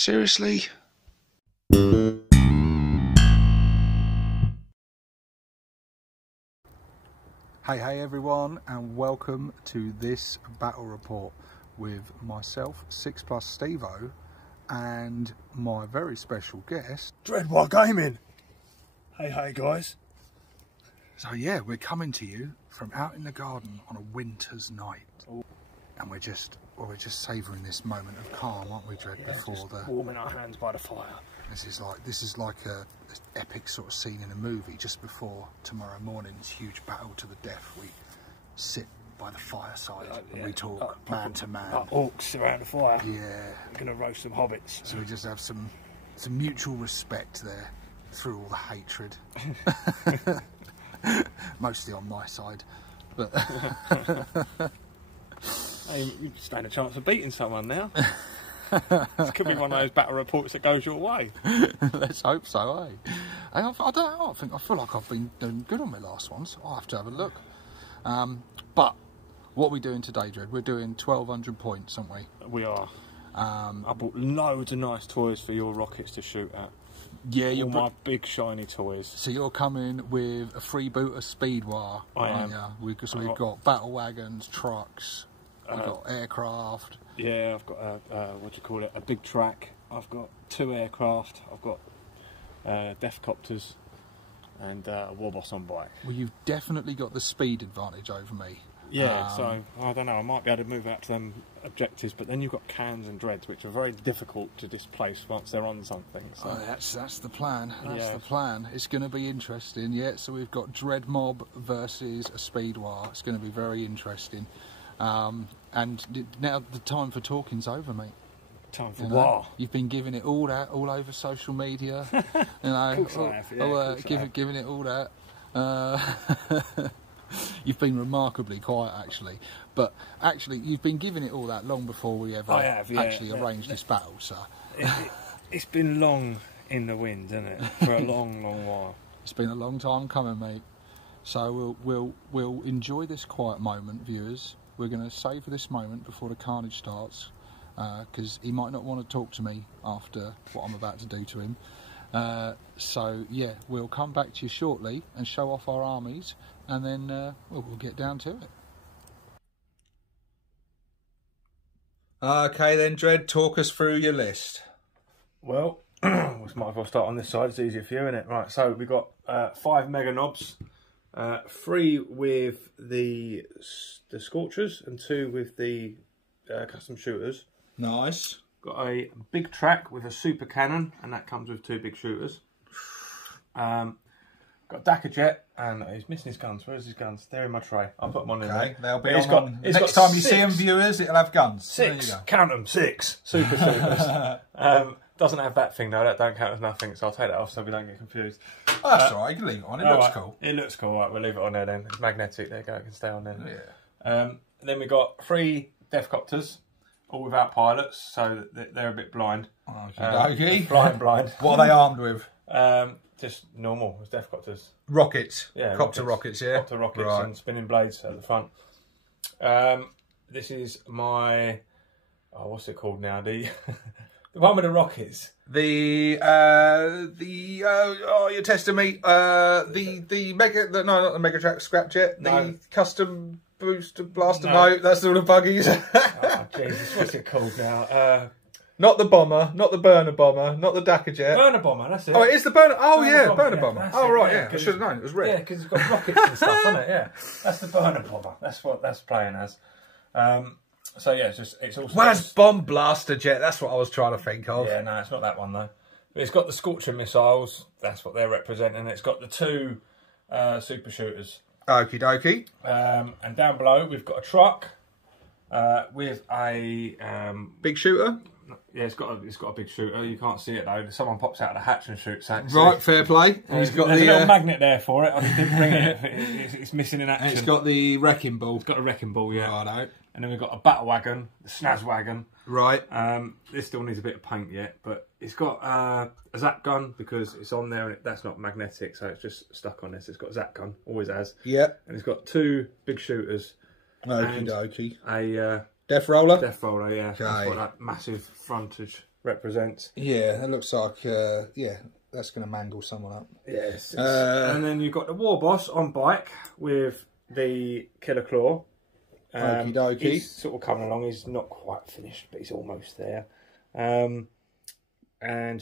Seriously? Hey everyone, and welcome to this battle report with myself, 6+ Stevo, and my very special guest, Waaagh Gaming. Hey guys. So yeah, we're coming to you from out in the garden on a winter's night. And we're just savouring this moment of calm, aren't we, Dred? Yeah, before just the warming our hands by the fire. This is like a epic sort of scene in a movie. Just before tomorrow morning's huge battle to the death, we sit by the fireside and we talk man to man. Like orcs around the fire. Yeah, We're gonna roast some hobbits. so we just have some mutual respect there through all the hatred. Mostly on my side, but Hey, you stand a chance of beating someone now. This could be one of those battle reports that goes your way. let's hope so, eh? I don't know. I feel like I've been doing good on my last ones. I'll have to have a look. But what are we doing today, Dred? We're doing 1,200 points, aren't we? We are. I bought loads of nice toys for your rockets to shoot at. Yeah, all my big shiny toys. So you're coming with a Freebootas speed Waaagh. I am. We've got battle wagons, trucks. We've got aircraft. Yeah, I've got a big track. I've got 2 aircraft. I've got death copters and a warboss on bike. Well, you've definitely got the speed advantage over me. Yeah, so I don't know. I might be able to move out to them objectives, but then you've got cans and dreads, which are very difficult to displace once they're on something. So that's the plan. That's Yeah. the plan. It's going to be interesting. Yeah. So we've got Dread Mob versus a speed Waaagh. It's going to be very interesting. And now the time for talking's over, mate. time for Waaagh. Waaagh. You've been giving it all that all over social media. You know, giving it all that. You've been remarkably quiet, actually. But actually, you've been giving it all that long before we ever actually arranged this battle. So It's been long in the wind, hasn't it? For a long, long while. It's been a long time coming, mate. So we'll enjoy this quiet moment, viewers. We're going to savour this moment before the carnage starts, because he might not want to talk to me after what I'm about to do to him. So yeah, we'll come back to you shortly and show off our armies, and then we'll get down to it. Okay then, Dred, talk us through your list. Well, we might as well start on this side. It's easier for you, isn't it? Right, so we've got 5 mega knobs, 3 with the Scorchers and 2 with the custom shooters. Nice. Got a big track with a super cannon, and that comes with 2 big shooters. Got a Jet, and he's missing his guns. Where's his guns? They're in my tray. I'll put them on in there. They'll be on. Next time you see them, viewers, it'll have guns. 6. Count them. 6 super shooters. Doesn't have that thing though. That don't count as nothing, so I'll take that off so we don't get confused. Oh, that's all right. You can leave it on. It looks cool. It looks cool. Right, we'll leave it on there then. It's magnetic. There you go. It can stay on there. Yeah. Then we got 3 death copters, all without pilots, so they're a bit blind. Okay. Blind. What are they armed with? Just normal, it's death copters. Rockets. Yeah, Copter rockets, yeah. Copter rockets Right. and spinning blades at the front. This is my, what's it called now? The one with the rockets. You're testing me. Not the Mega Track Scrapjet. No. The custom booster blaster. No, that's all the buggies. Oh, Jesus, what's it called now? Not the bomber, not the burner bomber, not the Jet. Burner bomber, that's it. Oh, it is the burner. Oh, Burner bomber, burner yeah, bomber. that's Oh, it, right, yeah, yeah. I should have known. It was red. Yeah, because it's got rockets and stuff, isn't it? Yeah, that's the burner bomber. That's what that's playing as. So yeah, it's also. Where's bomb blaster jet? That's what I was trying to think of. Yeah, no, it's not that one though. But it's got the Scorcher missiles. That's what they're representing. It's got the 2 super shooters. Okie dokie. And down below we've got a truck with a big shooter. Yeah, it's got a big shooter. You can't see it though. Someone pops out of the hatch and shoots that. Right, fair play. And he's got there's a little magnet there for it. I just didn't bring it. It's missing in action. And it's got the wrecking ball. It's got a wrecking ball, yeah. Righto. And then we've got a battle wagon, the snaz wagon. Right. This still needs a bit of paint yet, but it's got a zap gun because it's on there and that's not magnetic, so it's just stuck on this. It's got a zap gun, always has. Yeah. And it's got 2 big shooters. Okie dokie. A death roller. Death roller, yeah. Okay. It's got that massive frontage represents. Yeah, it looks like, yeah, that's going to mangle someone up. Yes. And then you've got the War Boss on bike with the Killer Claw. Okie dokie. He's sort of coming along. He's not quite finished, but he's almost there. And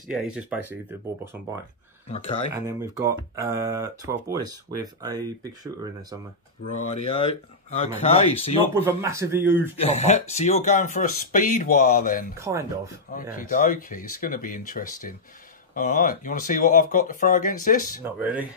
yeah, he's just basically the War Boss on bike. Okay. And then we've got 12 boys with a big shooter in there somewhere. Rightio. Okay, I mean, so not with a massively huge chopper. So you're going for a speed Waaagh then? Kind of. Okie dokie. It's going to be interesting. All right. You want to see what I've got to throw against this? Not really.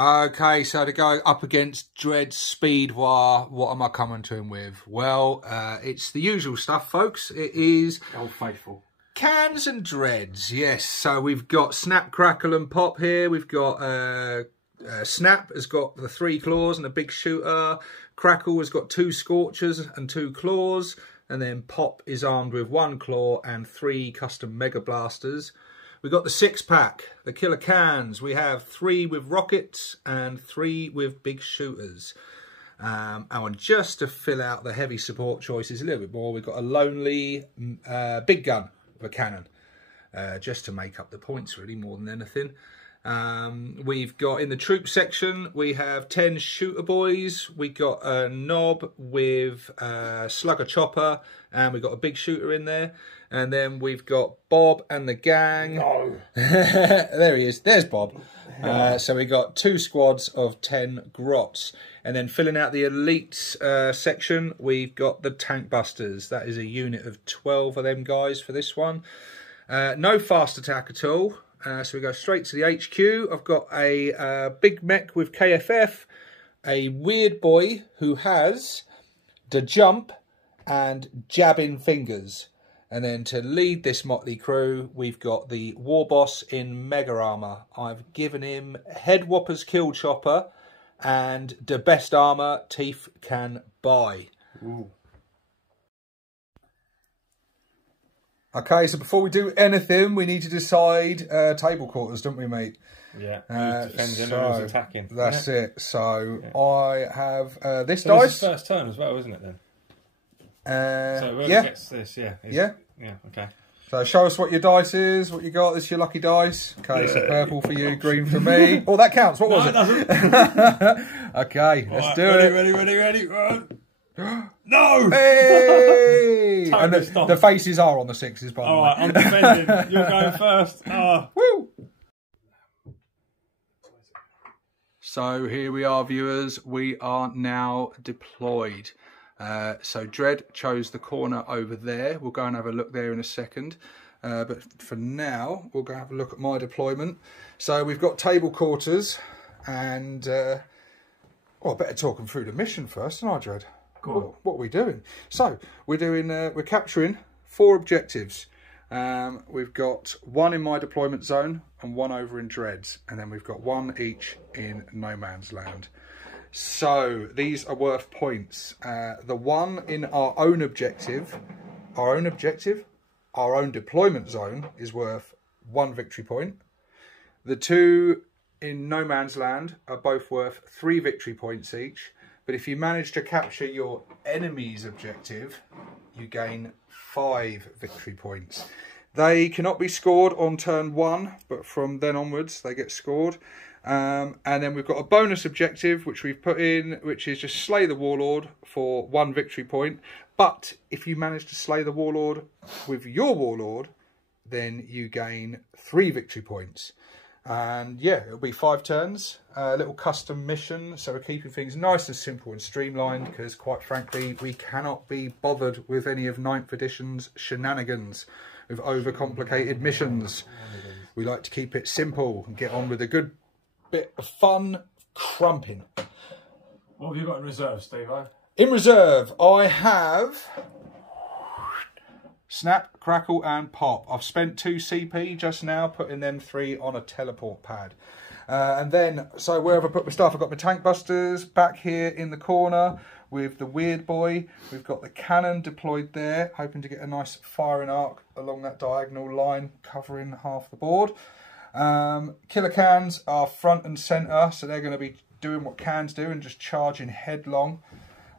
Okay, so to go up against Dread's speed Waaagh, what am I coming to him with? Well, it's the usual stuff, folks. It is Old Faithful. cans and dreads, yes. So we've got Snap, Crackle and Pop here. We've got Snap has got the 3 claws and a big shooter. Crackle has got 2 scorchers and 2 claws. And then Pop is armed with 1 claw and 3 custom Mega Blasters. We've got the 6-pack, the killer cans. We have 3 with rockets and 3 with big shooters. And just to fill out the heavy support choices a little bit more, we've got a lonely big gun with a cannon. Just to make up the points, really, more than anything. We've got in the troop section, we have 10 shooter boys. We got a knob with slugger chopper, and we've got a big shooter in there. And then we've got Bob and the gang. No. There he is. There's Bob. So we got 2 squads of 10 grots. And then filling out the elites section, we've got the tank busters. That is a unit of 12 of them guys for this one. No fast attack at all. So we go straight to the HQ. I've got a big mech with KFF, a weird boy who has the jump and jabbing fingers. And then to lead this motley crew, we've got the War Boss in Mega Armour. I've given him Head Whopper's Kill Chopper and the best armour Teeth can buy. Ooh. Okay, so before we do anything, we need to decide table quarters, don't we, mate? Yeah, depends on who's attacking. That's it. So yeah. I have this so dice. This is first turn as well, isn't it then? So whoever gets this, yeah. Yeah, okay. So show us what your dice is, what you got. This is your lucky dice. Okay, so purple for you, green for me. Oh, that counts. What was it? Okay, let's do it. Ready. No! Hey! And the faces are on the 6s, by the way. All right, I'm defending. You're going first. Oh. Woo! So here we are, viewers. We are now deployed. So Dread chose the corner over there. We'll go and have a look there in a second. But for now, we'll go have a look at my deployment. So we've got table quarters, and I better talk them through the mission first, don't I, Dread? What are we doing? So we're capturing 4 objectives. We've got 1 in my deployment zone and 1 over in Dread's, and then we've got 1 each in no man's land. So these are worth points. The 1 in our own deployment zone is worth 1 victory point. The 2 in no man's land are both worth 3 victory points each. But if you manage to capture your enemy's objective, you gain 5 victory points. They cannot be scored on turn 1, but from then onwards they get scored. And then we've got a bonus objective which we've put in, which is just slay the warlord for 1 victory point. But if you manage to slay the warlord with your warlord, then you gain 3 victory points. And yeah, it'll be 5 turns, a little custom mission. So we're keeping things nice and simple and streamlined because, quite frankly, we cannot be bothered with any of 9th edition's shenanigans with overcomplicated missions. We like to keep it simple and get on with a good bit of fun crumping. What have you got in reserve, Stevo? In reserve, I have Snap, Crackle and Pop. I've spent 2 CP just now, putting them 3 on a teleport pad. And then, so where have I put my stuff? I've got my tank busters back here in the corner with the weird boy. We've got the cannon deployed there, hoping to get a nice firing arc along that diagonal line, covering half the board. Killer cans are front and centre, so they're going to be doing what cans do and just charging headlong.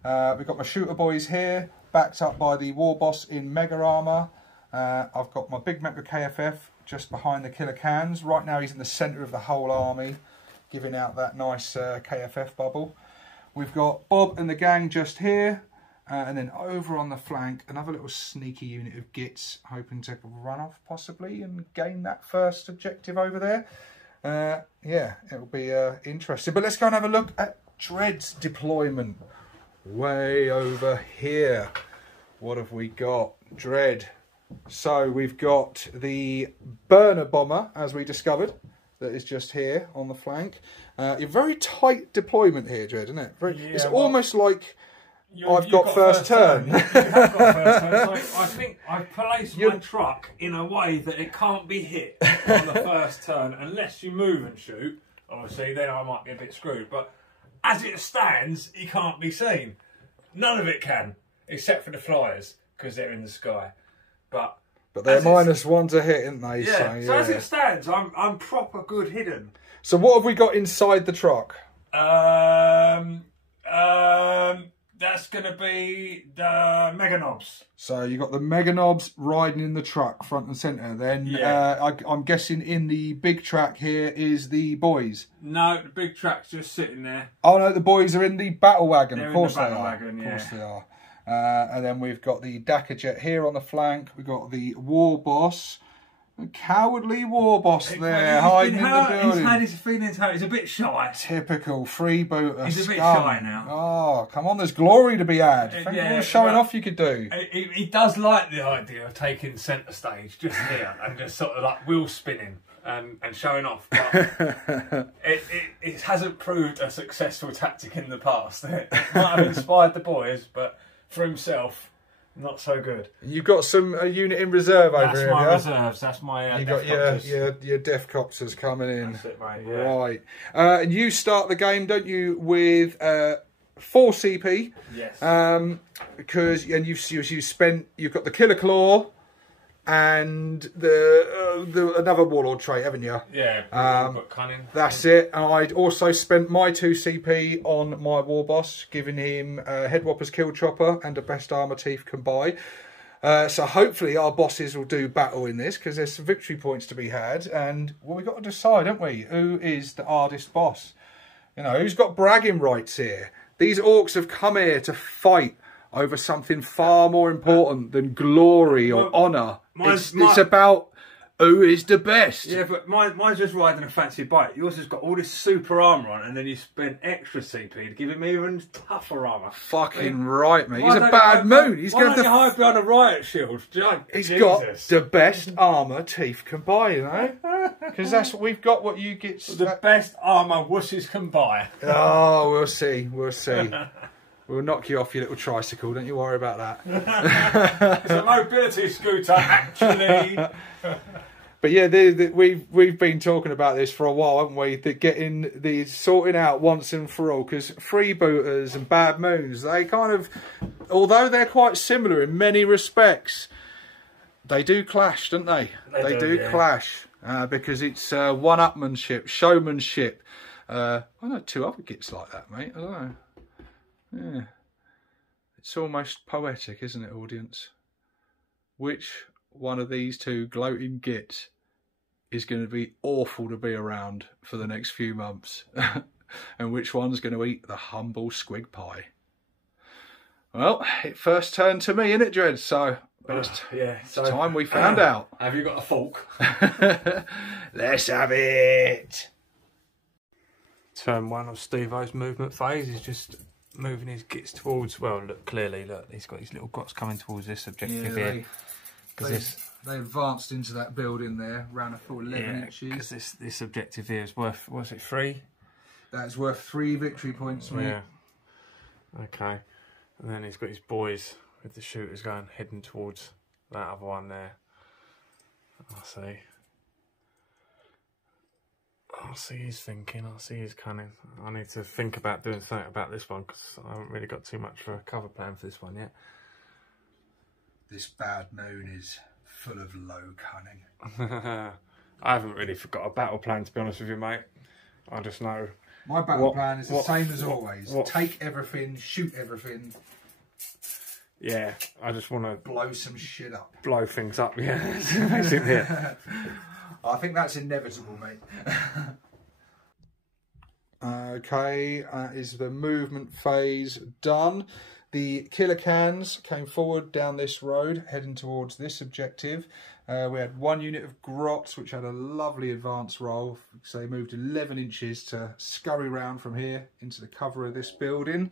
We've got my shooter boys here, backed up by the War Boss in Mega Armour. I've got my big mech with KFF just behind the killer cans. Right now he's in the centre of the whole army, giving out that nice KFF bubble. We've got Bob and the gang just here. And then over on the flank, another little sneaky unit of Gits, hoping to run off possibly and gain that first objective over there. Yeah, it'll be interesting. But let's go and have a look at Dread's deployment. Way over here. What have we got? Dread. So we've got the burner bomber, as we discovered, that is just here on the flank. A very tight deployment here, Dread, isn't it? It's almost like I've got first turn. You have got first turn. So I think I've placed my truck in a way that it can't be hit on the first turn unless you move and shoot. Obviously, then I might be a bit screwed. But as it stands, he can't be seen. None of it can, except for the flyers, because they're in the sky. But they're -1 to hit, aren't they? Yeah. So as it stands, I'm proper good hidden. So what have we got inside the truck? That's going to be the Mega Knobs. So you got the Mega Knobs riding in the truck, front and centre. Then I'm guessing in the big track here is the boys. No, the big track's just sitting there. Oh no, the boys are in the battle wagon. They're of course in the they battle are. wagon, of course they are. And then we've got the Dakka jet here on the flank. We've got the War Boss. A cowardly War Boss there, hiding in the building. He's had his feelings hurt. He's a bit shy. Typical freebooter. He's a bit shy now. Oh, come on, there's glory to be had. Think of all the showing off you could do. He does like the idea of taking centre stage just here and just sort of like wheel spinning and showing off. But it hasn't proved a successful tactic in the past. It might have inspired the boys, but for himself, not so good. You've got some unit in reserve over here. That's my reserves. That's my. You got your Def Copters coming in. That's it, mate. Yeah. Right. And you start the game, don't you, with 4 CP? Yes. Because you've got the Killer Claw and another Warlord trait, haven't you? Yeah. But cunning. That's it. And I'd also spent my 2 CP on my War Boss, giving him Head Whopper's Kill Chopper and a Best Armour Teeth can buy. So hopefully our bosses will do battle in this, because there's some victory points to be had. And well, we've got to decide, haven't we? Who is the hardest boss? You know, who's got bragging rights here? These orcs have come here to fight over something far more important than glory or honour. It's about who is the best. Yeah, but mine's just riding a fancy bike. Yours has got all this super armour on, and then you spend extra CP to give him even tougher armour. Fucking right, mate. He's a bad mood. He's going to hide behind a riot shield. He's got the best armour Teeth can buy, you know? Because that's what we've got. What you get. The best armour wusses can buy. Oh, we'll see. We'll see. We'll knock you off your little tricycle, don't you worry about that. It's a mobility scooter, actually. But yeah, we've been talking about this for a while, haven't we? Getting these sorting out once and for all, because freebooters and bad moons, they kind of, although they're quite similar in many respects, they do clash, don't they? They do clash because it's one-upmanship, showmanship. I know 2 other Gits like that, mate. I don't know. Yeah, it's almost poetic, isn't it, audience? Which one of these 2 gloating Gits is going to be awful to be around for the next few months? And which one's going to eat the humble squig pie? Well, it first turned to me, innit, Dread? So, it's time we found out. Have you got a fork? Let's have it. Turn 1 of Stevo's movement phase is just moving his Gits towards, well, look, clearly, look, he's got his little grots coming towards this objective here. They advanced into that building there, ran a full 11 inches. Because this objective here is worth, what's it, 3? That's worth 3 victory points, mate. Yeah. Okay. And then he's got his boys with the shooters heading towards that other one there. I'll see his thinking, I'll see his cunning. I need to think about doing something about this one, because I haven't really got too much for a cover plan for this one yet. This bad moon is full of low cunning. I haven't really got a battle plan, to be honest with you, mate. I just know. My battle plan is the same as always. Take everything, shoot everything. Yeah, I just want to blow some shit up. Blow things up, yeah. Basically it. I think that's inevitable, mate. Okay, is the movement phase done. The killer cans came forward down this road, heading towards this objective. We had one unit of grots, which had a lovely advance roll. So they moved 11 inches to scurry round from here into the cover of this building,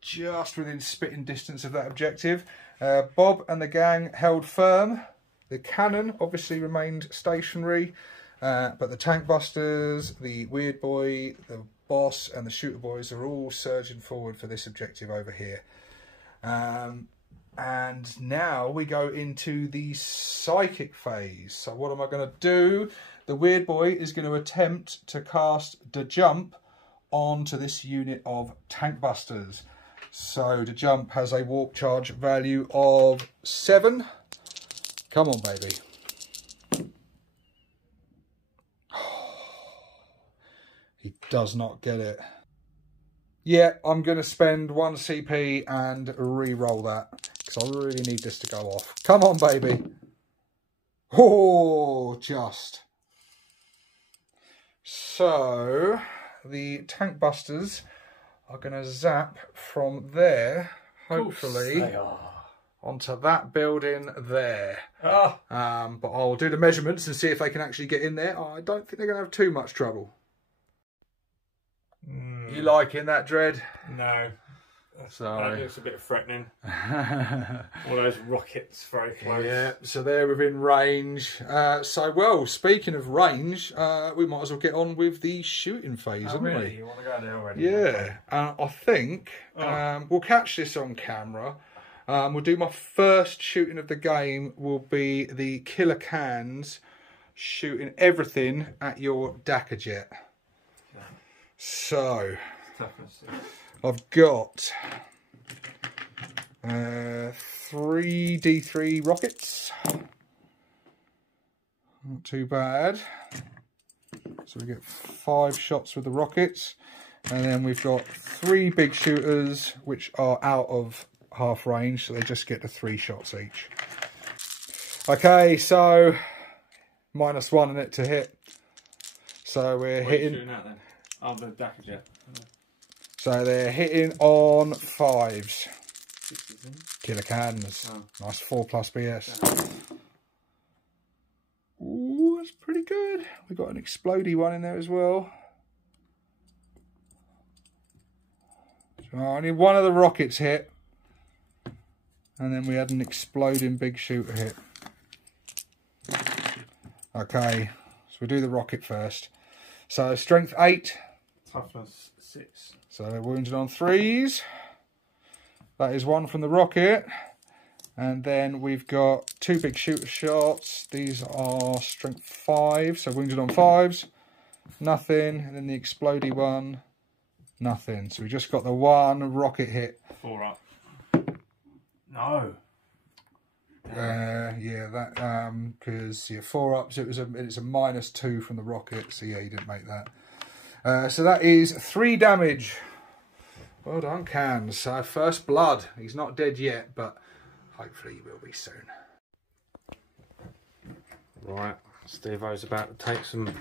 just within spitting distance of that objective. Bob and the gang held firm. The cannon obviously remained stationary, but the tank busters, the weird boy, the boss and the shooter boys are all surging forward for this objective over here. And now we go into the psychic phase. So what am I going to do? The weird boy is going to attempt to cast the jump onto this unit of tank busters. So the jump has a walk charge value of 7. Come on, baby. He does not get it. Yeah, I'm going to spend 1 CP and re-roll that, because I really need this to go off. Come on, baby. Oh, just. So, the tank busters are going to zap from there, hopefully, onto that building there. But I'll do the measurements and see if they can actually get in there. I don't think they're going to have too much trouble. You liking that, Dread? No. Sorry. That looks a bit threatening. All those rockets very close. Yeah, so they're within range. Well, speaking of range, we might as well get on with the shooting phase, haven't really? we? You want to go there already? Yeah, I think we'll catch this on camera. We'll do my first shooting of the game will be the killer cans shooting everything at your Dakka jet. So, I've got 3 D3 rockets. Not too bad. So we get 5 shots with the rockets. And then we've got 3 big shooters, which are out of half range. So they just get the 3 shots each. Okay, so -1 in it to hit. So we're hitting... shooting at then? Oh, the Dakka jet. So they're hitting on 5s. Killer cans. Oh. Nice 4+ BS. Ooh, that's pretty good. We got an explodey one in there as well. So only one of the rockets hit. And then we had an exploding big shooter hit. Okay, so we'll do the rocket first. So strength 8. Toughness 6. So they're wounded on 3s. That is 1 from the rocket. And then we've got 2 big shooter shots. These are strength 5, so wounded on 5s. Nothing. And then the explodey one. Nothing. So we just got the 1 rocket hit. 4 up. No. Yeah, that because 4 ups. It's a -2 from the rocket. So yeah, you didn't make that. So that is 3 damage. Well done, Cans. So first blood. He's not dead yet, but hopefully he will be soon. Right, Stevo's about to take some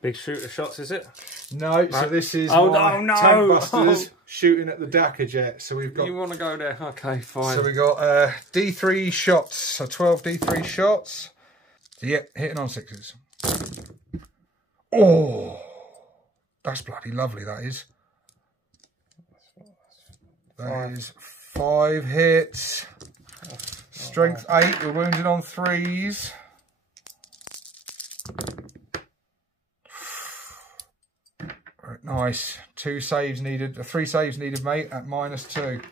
big shooter shots, is it? No, so this is no. tank busters shooting at the Dakka jet. So we've got... You want to go there? Okay, fine. So we got D3 shots. So 12 D3 shots. So yeah, hitting on 6s. Oh, that's bloody lovely, that is. That is 5 hits. Strength 8, we're wounded on 3s. Right, nice. 2 saves needed, 3 saves needed, mate, at -2.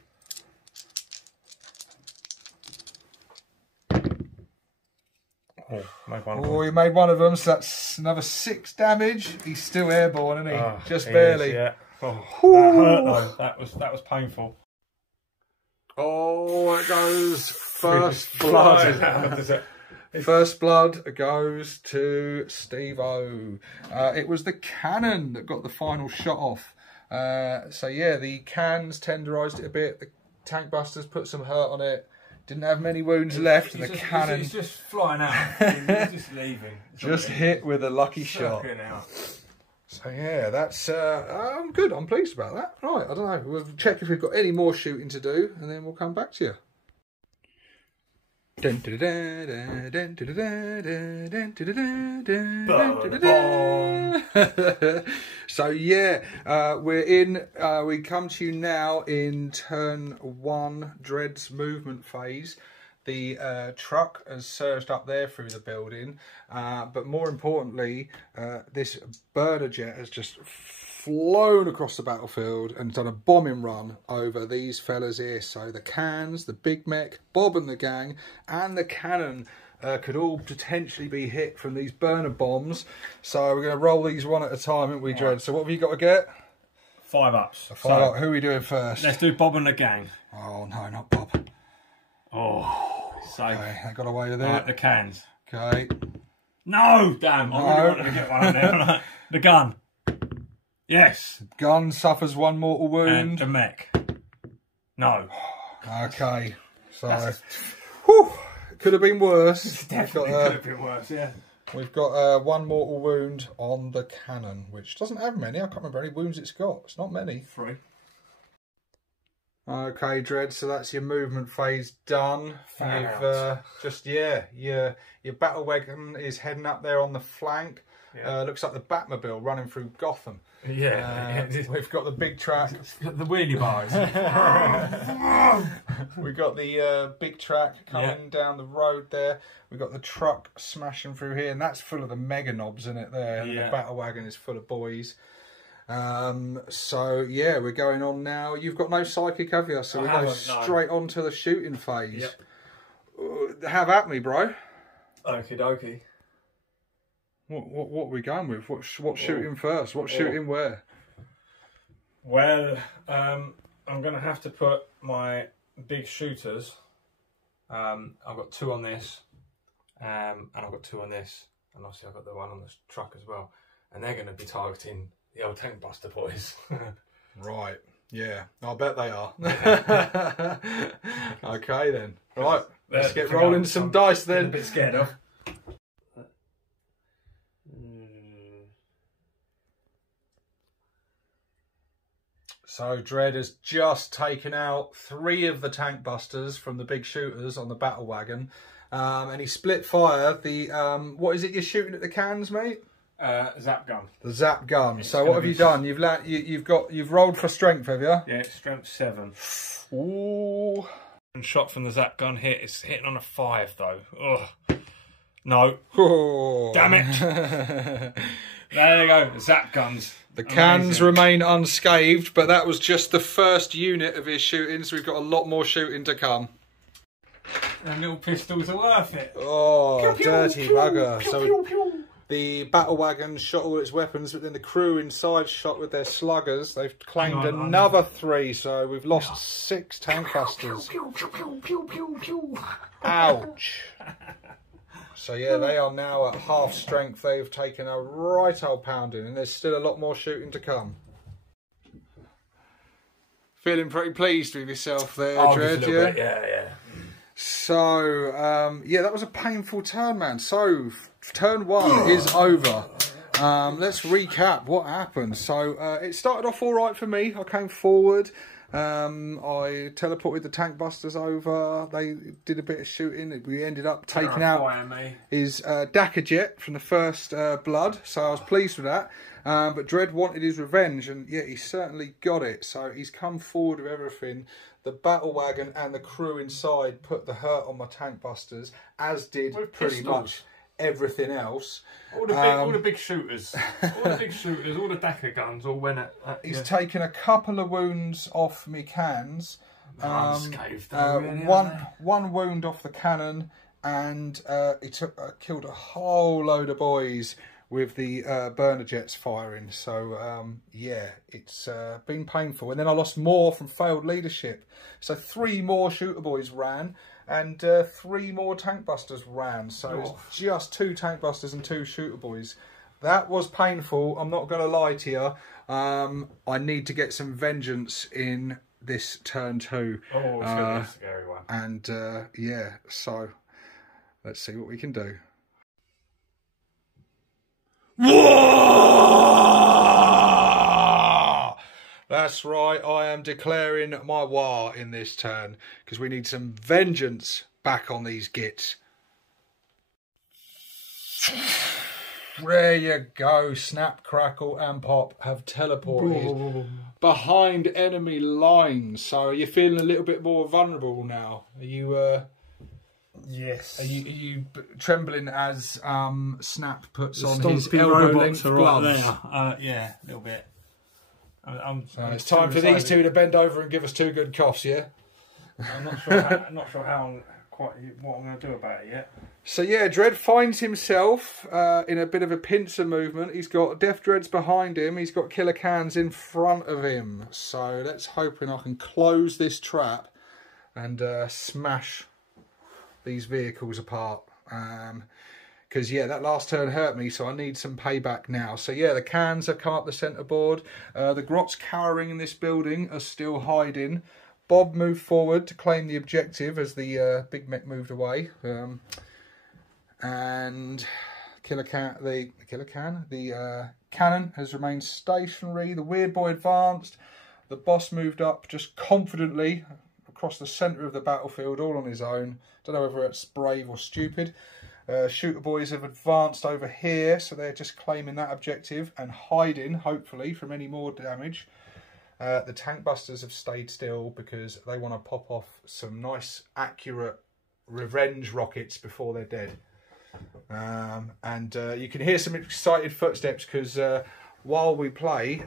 Oh, you made one of them, so that's another 6 damage. He's still airborne, isn't he? Oh, just barely. Is, yeah. Oh, that hurt though. That was painful. Oh, it goes first blood. First blood goes to Stevo. It was the cannon that got the final shot off. So yeah, the cans tenderised it a bit. The tank busters, put some hurt on it. Didn't have many wounds left, and the cannon... He's just flying out. He's just leaving. Just hit with a lucky shot. So yeah, that's... I'm good, I'm pleased about that. Right, I don't know, we'll check if we've got any more shooting to do, and then we'll come back to you. So yeah, we come to you now in turn 1, Dread's movement phase. The truck has surged up there through the building, but more importantly, this burner jet has just flown across the battlefield and done a bombing run over these fellas here. So the cans, the big mech, Bob and the gang, and the cannon could all potentially be hit from these burner bombs. So we're going to roll these one at a time, aren't we, Dread? So what have you got to get? 5 ups. Who are we doing first? Let's do Bob and the gang. Oh no, not Bob. Oh, safe. Okay, I got away with it. Right, the cans. Okay. No, damn! I really wanted to get one on there. The gun. Yes. Gun suffers 1 mortal wound. And the mech. No. Okay. So, whew, could have been worse. Definitely could have been worse, yeah. We've got 1 mortal wound on the cannon, which doesn't have many. I can't remember any wounds it's got. It's not many. 3. Okay, Dread, so that's your movement phase done. You've your battle wagon is heading up there on the flank. Yeah. Looks like the Batmobile running through Gotham. Yeah. We've got the big track. The wheelie bars. We've got the big track coming down the road there. We've got the truck smashing through here, and that's full of the mega knobs in it there. And the battle wagon is full of boys. So yeah, we're going on now. You've got no psychic, have you? So we go straight on to the shooting phase. Yep. Have at me, bro. Okie dokie. What are we going with? What shooting first? What shooting where? Well, I'm going to have to put my big shooters. I've got 2 on this, and I've got 2 on this, and obviously I've got the one on the truck as well. And they're going to be targeting the old tank buster boys. Right. Yeah, I bet they are. Okay then. Right, let's get rolling some dice then. A bit scared of. So Dread has just taken out 3 of the tank busters from the big shooters on the battle wagon, and he split fire the what is it you're shooting at the cans, mate? Zap gun. The zap gun. So what have you done? You've rolled for strength, have you? Yeah, it's strength 7. Ooh. And shot from the zap gun hit. It's hitting on a 5 though. Ugh. No. Oh. Damn it. There you go. Zap guns. The cans remain unscathed, but that was just the first unit of his shooting, so we've got a lot more shooting to come. And little pistols are worth it. Oh, pew, pew, dirty pew, bugger. Pew, So pew, pew. the battle wagon shot all its weapons, but then the crew inside shot with their sluggers. They've claimed another 3, so we've lost 6 tank busters. Pew, pew, pew, pew, pew, pew. Ouch. So yeah, they are now at half strength. They've taken a right old pounding, and there's still a lot more shooting to come. Feeling pretty pleased with yourself there, Dread, yeah? Bit, yeah. So, yeah, that was a painful turn, man. So, turn 1 is over. Let's recap what happened. So, it started off all right for me. I came forward. I teleported the tank busters over. They did a bit of shooting. We ended up taking out his Dakar jet from the first blood, so I was pleased with that. But Dread wanted his revenge, and yeah, he certainly got it. So he's come forward with everything. The battle wagon and the crew inside put the hurt on my tank busters, as did pretty much everything else. All the big shooters, all the Dakar guns all went at he's taken a couple of wounds off me cans. Unscathed, one wound off the cannon, and he killed a whole load of boys with the burner jets firing. So yeah, it's been painful. And then I lost more from failed leadership. So 3 more shooter boys ran, and 3 more tank busters ran. So it's just 2 tank busters and 2 shooter boys. That was painful. I'm not going to lie to you. I need to get some vengeance in this turn 2. Oh, it's going to be a scary one. And yeah, so let's see what we can do. Waaaaaaagh! That's right, I am declaring my Waaagh in this turn because we need some vengeance back on these gits. There you go. Snap, Crackle and Pop have teleported behind enemy lines. So are you feeling a little bit more vulnerable now? Are you yes. Are you trembling as Snap puts the on his elbow robots length are gloves? right there. Yeah, a little bit. I'm It's time for these two to bend over and give us 2 good coughs, yeah? I'm not sure how what I'm going to do about it yet. So yeah, Dread finds himself in a bit of a pincer movement. He's got Death Dreads behind him. He's got Killer Cans in front of him. So let's hoping I can close this trap and smash these vehicles apart. Because yeah, that last turn hurt me, so I need some payback now. So yeah, the Cans have come up the centre board. The Grots cowering in this building are still hiding. Bob moved forward to claim the objective as the Big Mech moved away. And the cannon has remained stationary. The Weird Boy advanced. The boss moved up just confidently across the centre of the battlefield, all on his own. Don't know whether it's brave or stupid. Shooter Boys have advanced over here, so they're just claiming that objective and hiding, hopefully, from any more damage. The Tank Busters have stayed still because they want to pop off some nice, accurate revenge rockets before they're dead. And you can hear some excited footsteps because while we play,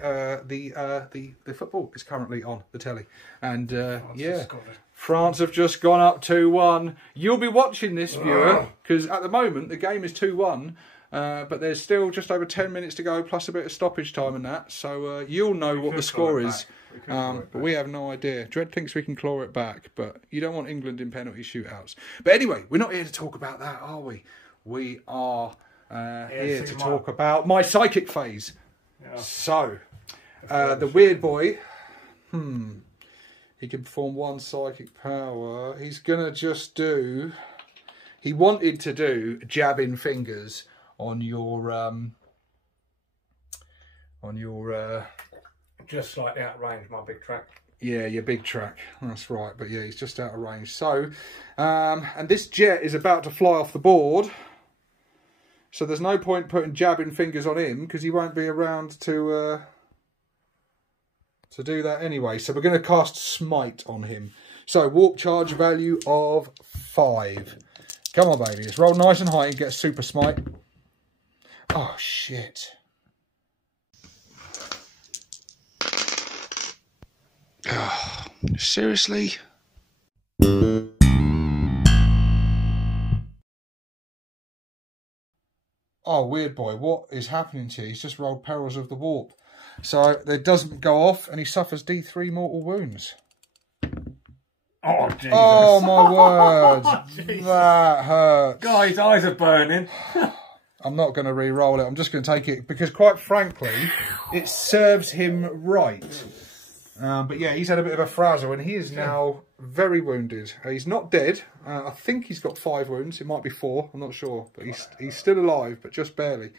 the football is currently on the telly. And yeah, France have just gone up 2-1. You'll be watching this, viewer, because at the moment the game is 2-1. But there's still just over 10 minutes to go, plus a bit of stoppage time and that. So you'll know what the score is. But we have no idea. Dredd thinks we can claw it back, but you don't want England in penalty shootouts. But anyway, we're not here to talk about that, are we? We are here to talk about my psychic phase. Yeah. So, the Weird Boy, he can perform 1 psychic power. He's going to just do... He wanted to do jabbing fingers on your just slightly out of range, my big track. Yeah, your big track, that's right. But yeah, he's just out of range. So and this jet is about to fly off the board, so there's no point putting jabbing fingers on him because he won't be around to do that anyway. So we're going to cast Smite on him. So warp charge value of 5. Come on, baby. Let's roll nice and high and get a super smite. Oh, shit. Oh, seriously? Oh, Weird Boy, what is happening to you? He's just rolled Perils of the Warp. So it doesn't go off and he suffers D3 mortal wounds. Oh, Jesus. Oh, my word. That hurts. God, his eyes are burning. I'm not going to re-roll it. I'm just going to take it because, quite frankly, it serves him right. But yeah, he's had a bit of a frazzle and he is now very wounded. He's not dead. I think he's got 5 wounds. It might be 4. I'm not sure. But he's still alive, but just barely.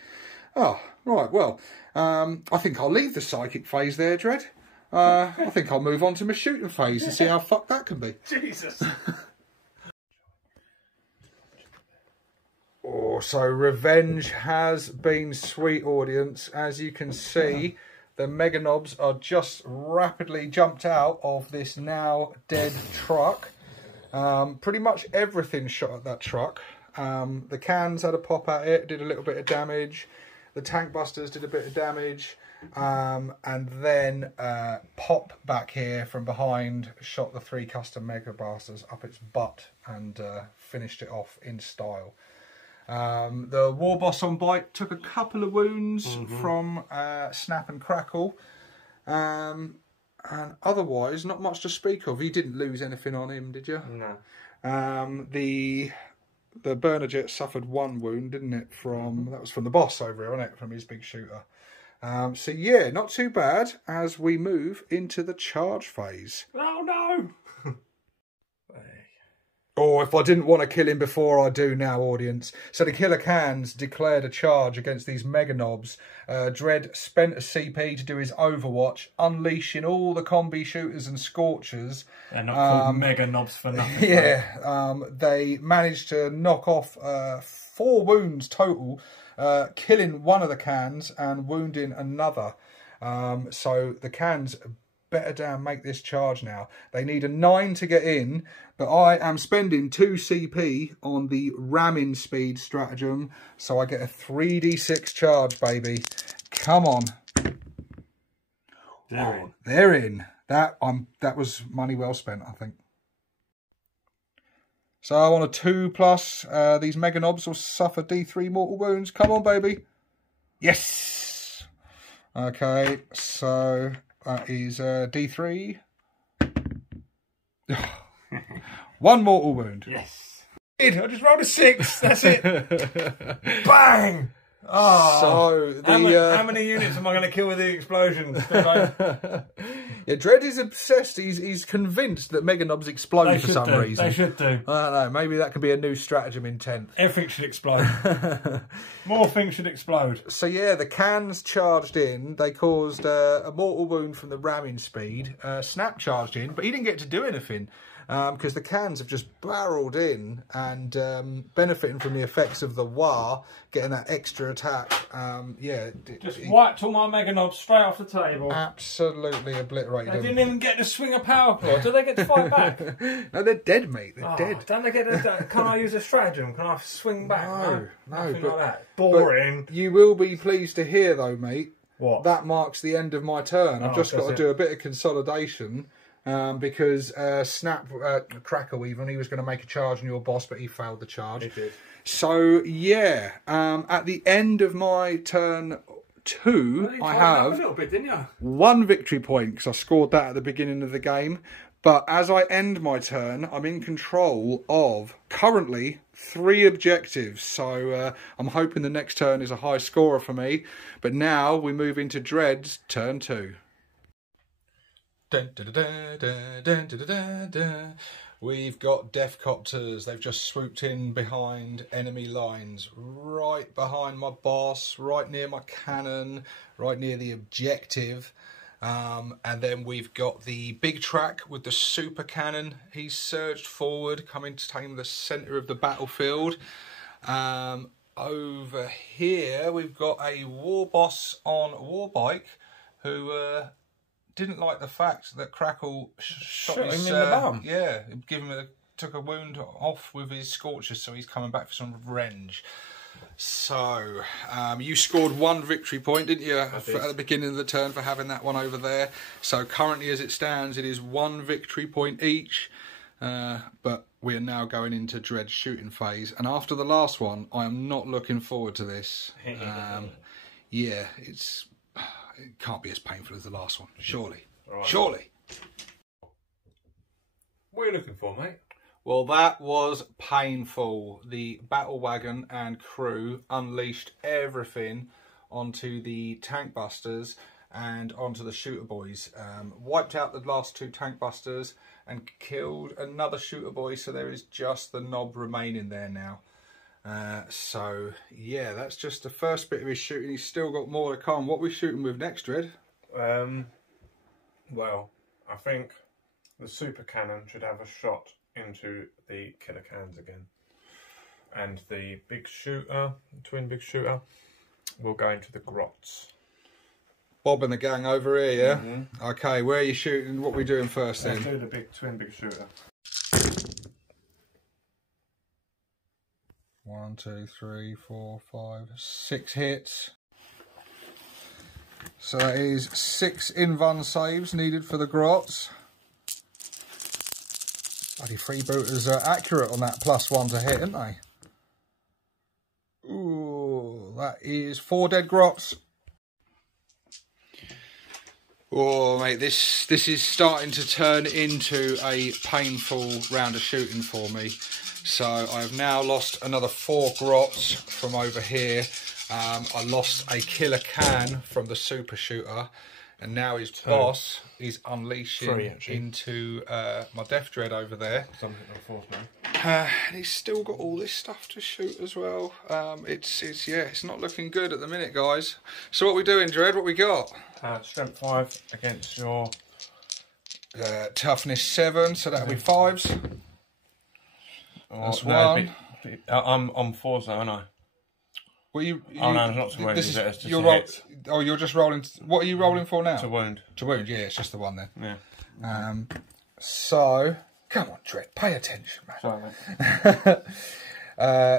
Oh, right. Well, I think I'll leave the psychic phase there, Dredd. I think I'll move on to my shooting phase and see how fucked that can be. Jesus. Oh, so revenge has been sweet, audience. As you can see, the Mega Knobs are just rapidly jumped out of this now dead truck. Pretty much everything shot at that truck. The Cans had a pop at it, did a little bit of damage. The Tank Busters did a bit of damage. And then Pop back here from behind shot the 3 custom Mega Blasters up its butt and finished it off in style. The War Boss on Bite took a couple of wounds from Snap and Crackle. And otherwise, not much to speak of. You didn't lose anything on him, did you? No. The Burner Jet suffered 1 wound, didn't it? That was from the boss over here, wasn't it? From his big shooter. So yeah, not too bad as we move into the charge phase. Oh no! Or if I didn't want to kill him before, I do now, audience. So the Killer Cans declared a charge against these mega knobs. Dread spent a CP to do his Overwatch, unleashing all the combi shooters and scorchers. They're not called mega knobs for nothing. Yeah, they managed to knock off 4 wounds total, killing one of the cans and wounding another. So the cans better damn make this charge now. They need a 9 to get in, but I am spending 2 CP on the ramming speed stratagem, so I get a 3d6 charge, baby. Come on. They're in. That was money well spent, I think. So on a 2+, these mega knobs will suffer D3 mortal wounds. Come on, baby. Yes. Okay, so that is D3. 1 mortal wound. Yes. I just rolled a 6. That's it. Bang. Oh. So how many units am I going to kill with the explosions? Yeah, Dread is obsessed. He's convinced that mega knobs explode for some reason. They should do. I don't know. Maybe that could be a new stratagem in 10th. Everything should explode. More things should explode. So yeah, the cans charged in. They caused a mortal wound from the ramming speed. Snap charged in, but he didn't get to do anything. Because the cans have just barreled in and benefiting from the effects of the Waaagh, getting that extra attack. Yeah, just wiped all my mega knobs straight off the table. Absolutely obliterated them. They didn't even get to swing a power claw. Do they get to fight back? No, they're dead, mate. They're dead. Don't they get to, can I use a stratagem? Can I swing back? No, nothing like that. Boring. But you will be pleased to hear, though, mate. What? That marks the end of my turn. I've just got to do a bit of consolidation. Because Crackle even, he was going to make a charge on your boss, but he failed the charge. He did. So, yeah, at the end of my turn 2, I have a little bit, didn't you? 1 victory point, because I scored that at the beginning of the game. But as I end my turn, I'm in control of, currently, 3 objectives. So I'm hoping the next turn is a high scorer for me. But now we move into Dread's turn 2. Dun, dun, dun, dun, dun, dun, dun, dun. We've got Deathcopters. They've just swooped in behind enemy lines, right behind my boss, right near my cannon, right near the objective. And then we've got the big track with the super cannon. He's surged forward, coming to take the centre of the battlefield. Over here, we've got a war boss on Warbike who didn't like the fact that Crackle shot him in the bum. Yeah, took a wound off with his Scorchers, so he's coming back for some revenge. So, you scored 1 victory point, didn't you, at the beginning of the turn for having that one over there. So currently as it stands, it is 1 victory point each. But we are now going into Dread's shooting phase. And after the last one, I am not looking forward to this. Yeah, it can't be as painful as the last one, surely. Right. Surely. What are you looking for, mate? Well, that was painful. The battle wagon and crew unleashed everything onto the tank busters and onto the shooter boys. Wiped out the last 2 tank busters and killed another shooter boy, so there is just the knob remaining there now. So, yeah, that's just the first bit of his shooting. He's still got more to come. What are we shooting with next, Dread? Well, I think the super cannon should have a shot into the killer cans again. And the big shooter, twin big shooter, will go into the grots. Bob and the gang over here, yeah? Mm-hmm. Okay, where are you shooting? What are we doing first then? Let's do the twin big shooter. 1, 2, 3, 4, 5, 6 hits. So that is 6 invuln saves needed for the grots. Bloody freebooters are accurate on that +1 to hit, aren't they? Ooh, that is 4 dead grots. Oh, mate, this is starting to turn into a painful round of shooting for me. So I've now lost another 4 grots from over here. I lost a killer can from the super shooter, and now his boss is unleashing into my Death Dread over there. And he's still got all this stuff to shoot as well. It's not looking good at the minute, guys. So what we doing, Dread? What we got? Strength 5 against your toughness 7, so that'll be 5s. That's no, 1. I'm 4s though, aren't I? Well, you oh no, it's not to wound. It's just you're just rolling. What are you rolling for now? To wound. To wound, yeah, it's just the one then. Yeah. So come on, Dread, pay attention, man. Sorry, mate.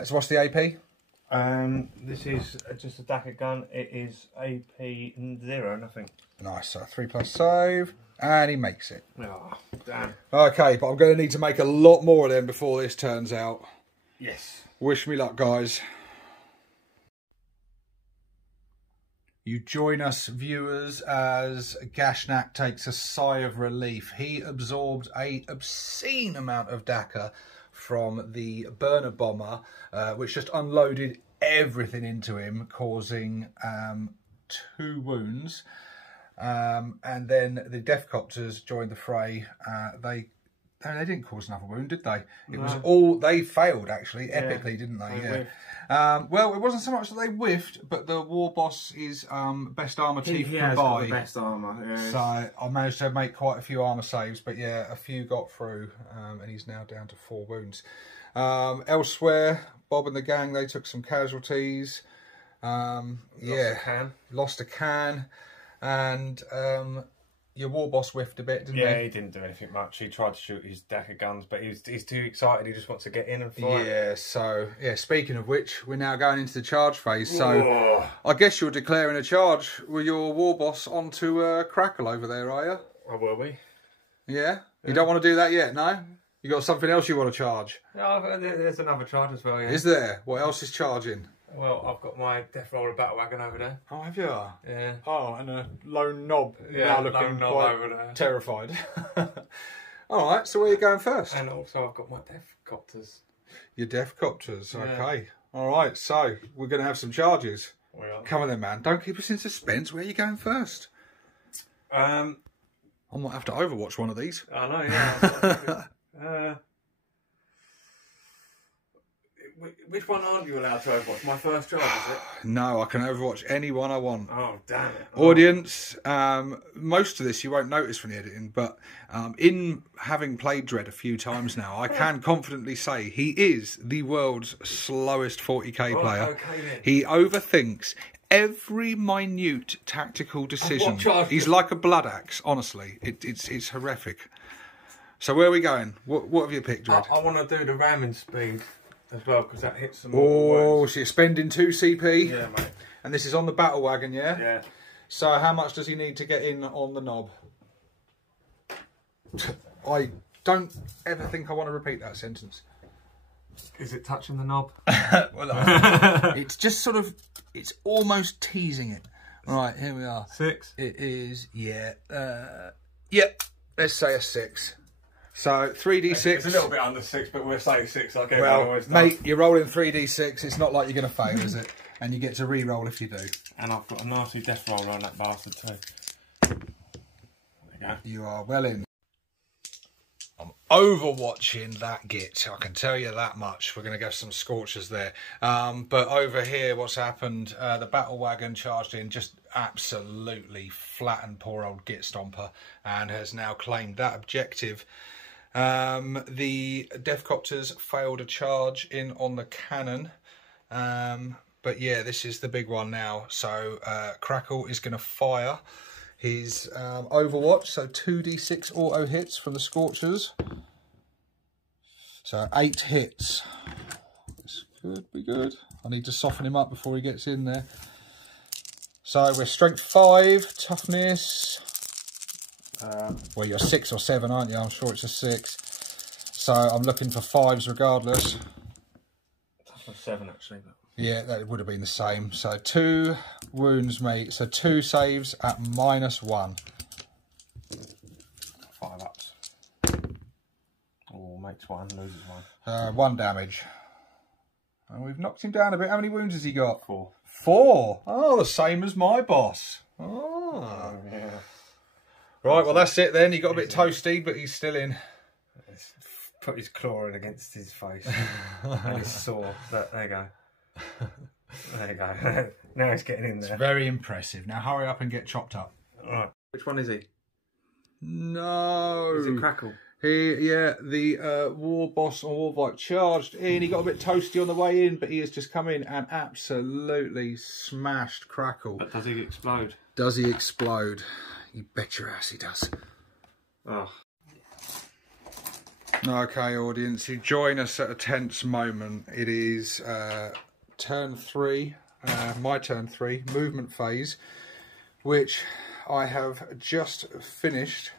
So what's the AP? This is just a Dakar gun. It is AP 0, nothing. Nice. So 3+ save, and he makes it. Oh, damn. Okay, but I'm going to need to make a lot more of them before this turns out. Yes. Wish me luck, guys. You join us, viewers, as Gashnak takes a sigh of relief. He absorbed an obscene amount of Dakar from the burner bomber, which just unloaded everything into him, causing 2 wounds. And then the Deathcopters joined the fray. They didn't cause another wound, did they? It was all, they failed actually, epically, didn't they? Well, it wasn't so much that they whiffed, but the war boss is best armour chief he can has buy. got the best armour. Yeah. So I managed to make quite a few armour saves, but yeah, a few got through, and he's now down to 4 wounds. Elsewhere, Bob and the gang, they took some casualties. Lost a can, and your war boss whiffed a bit, didn't he? Yeah, he didn't do anything much. He tried to shoot his Dakar guns, but he's too excited. He just wants to get in and fight. Yeah, so, yeah, speaking of which, we're now going into the charge phase. So, I guess you're declaring a charge with your war boss onto Crackle over there, are you? Oh, will we? Yeah? You don't want to do that yet, no? You got something else you want to charge? No, there's another charge as well, yeah. Is there? What else is charging? Well, I've got my Death Roller Battle Wagon over there. Oh, have you? Yeah. Oh, and a lone knob. Yeah, now looking lone knob quite over there. terrified. All right, so where are you going first? And also I've got my Death Copters. Your Death Copters, Yeah. okay. All right, so we're going to have some charges. We are. Come on then, man. Don't keep us in suspense. Where are you going first? I might have to Overwatch one of these. I know, yeah. Which one aren't you allowed to Overwatch? My first charge, is it? No, I can Overwatch any one I want. Oh, damn it. Audience, most of this you won't notice from the editing, but in having played Dread a few times now, I can confidently say he is the world's slowest 40k player. Okay, then. He overthinks every minute tactical decision. He's like a blood axe, honestly. It's horrific. So where are we going? What have you picked, Dread? I want to do the ramming speed as well, because that hits them. Oh, so you're spending 2 CP? Yeah, mate. And this is on the battle wagon, yeah? Yeah. So how much does he need to get in on the knob? I don't ever think I want to repeat that sentence. Is it touching the knob? Well, it's just sort of, it's almost teasing it. Right, here we are. 6? It is, yeah. Let's say a 6. So 3d6. It's a little bit under 6, but we'll say 6. Like well, mate, you're rolling 3d6. It's not like you're going to fail, is it? And you get to re-roll if you do. And I've got a nasty death roller on that bastard too. There you go. You are well in. I'm overwatching that git, I can tell you that much. We're going to get some scorchers there. But over here, what's happened, the battle wagon charged in, just absolutely flattened poor old git stomper, and has now claimed that objective. The Deathcopters failed a charge in on the cannon. But yeah, this is the big one now. So Crackle is going to fire his Overwatch. So 2d6 auto hits from the Scorchers. So 8 hits. This could be good. I need to soften him up before he gets in there. So we're strength 5, toughness. Well, you're 6 or 7, aren't you? I'm sure it's a 6. So I'm looking for 5s regardless. Toughness 7 actually. But... yeah, that would have been the same. So 2 wounds, mate. So 2 saves at -1. 5 ups. Oh, makes 1, loses 1. 1 damage. And we've knocked him down a bit. How many wounds has he got? 4. 4. Oh, the same as my boss. Oh, yeah. Right, well that's it then. He got a bit toasty, but he's still in. He's put his claw in against his face and he's sore. But there you go. There you go. Now he's getting in there. It's very impressive. Now hurry up and get chopped up. All right. Which one is he? No. Is it Crackle? The war boss or Warvipe charged in. He got a bit toasty on the way in, but he has just come in and absolutely smashed Crackle. But does he explode? Does he explode? You bet your ass he does. Oh. Okay, audience, you join us at a tense moment. It is turn 3, my turn 3, movement phase, which I have just finished.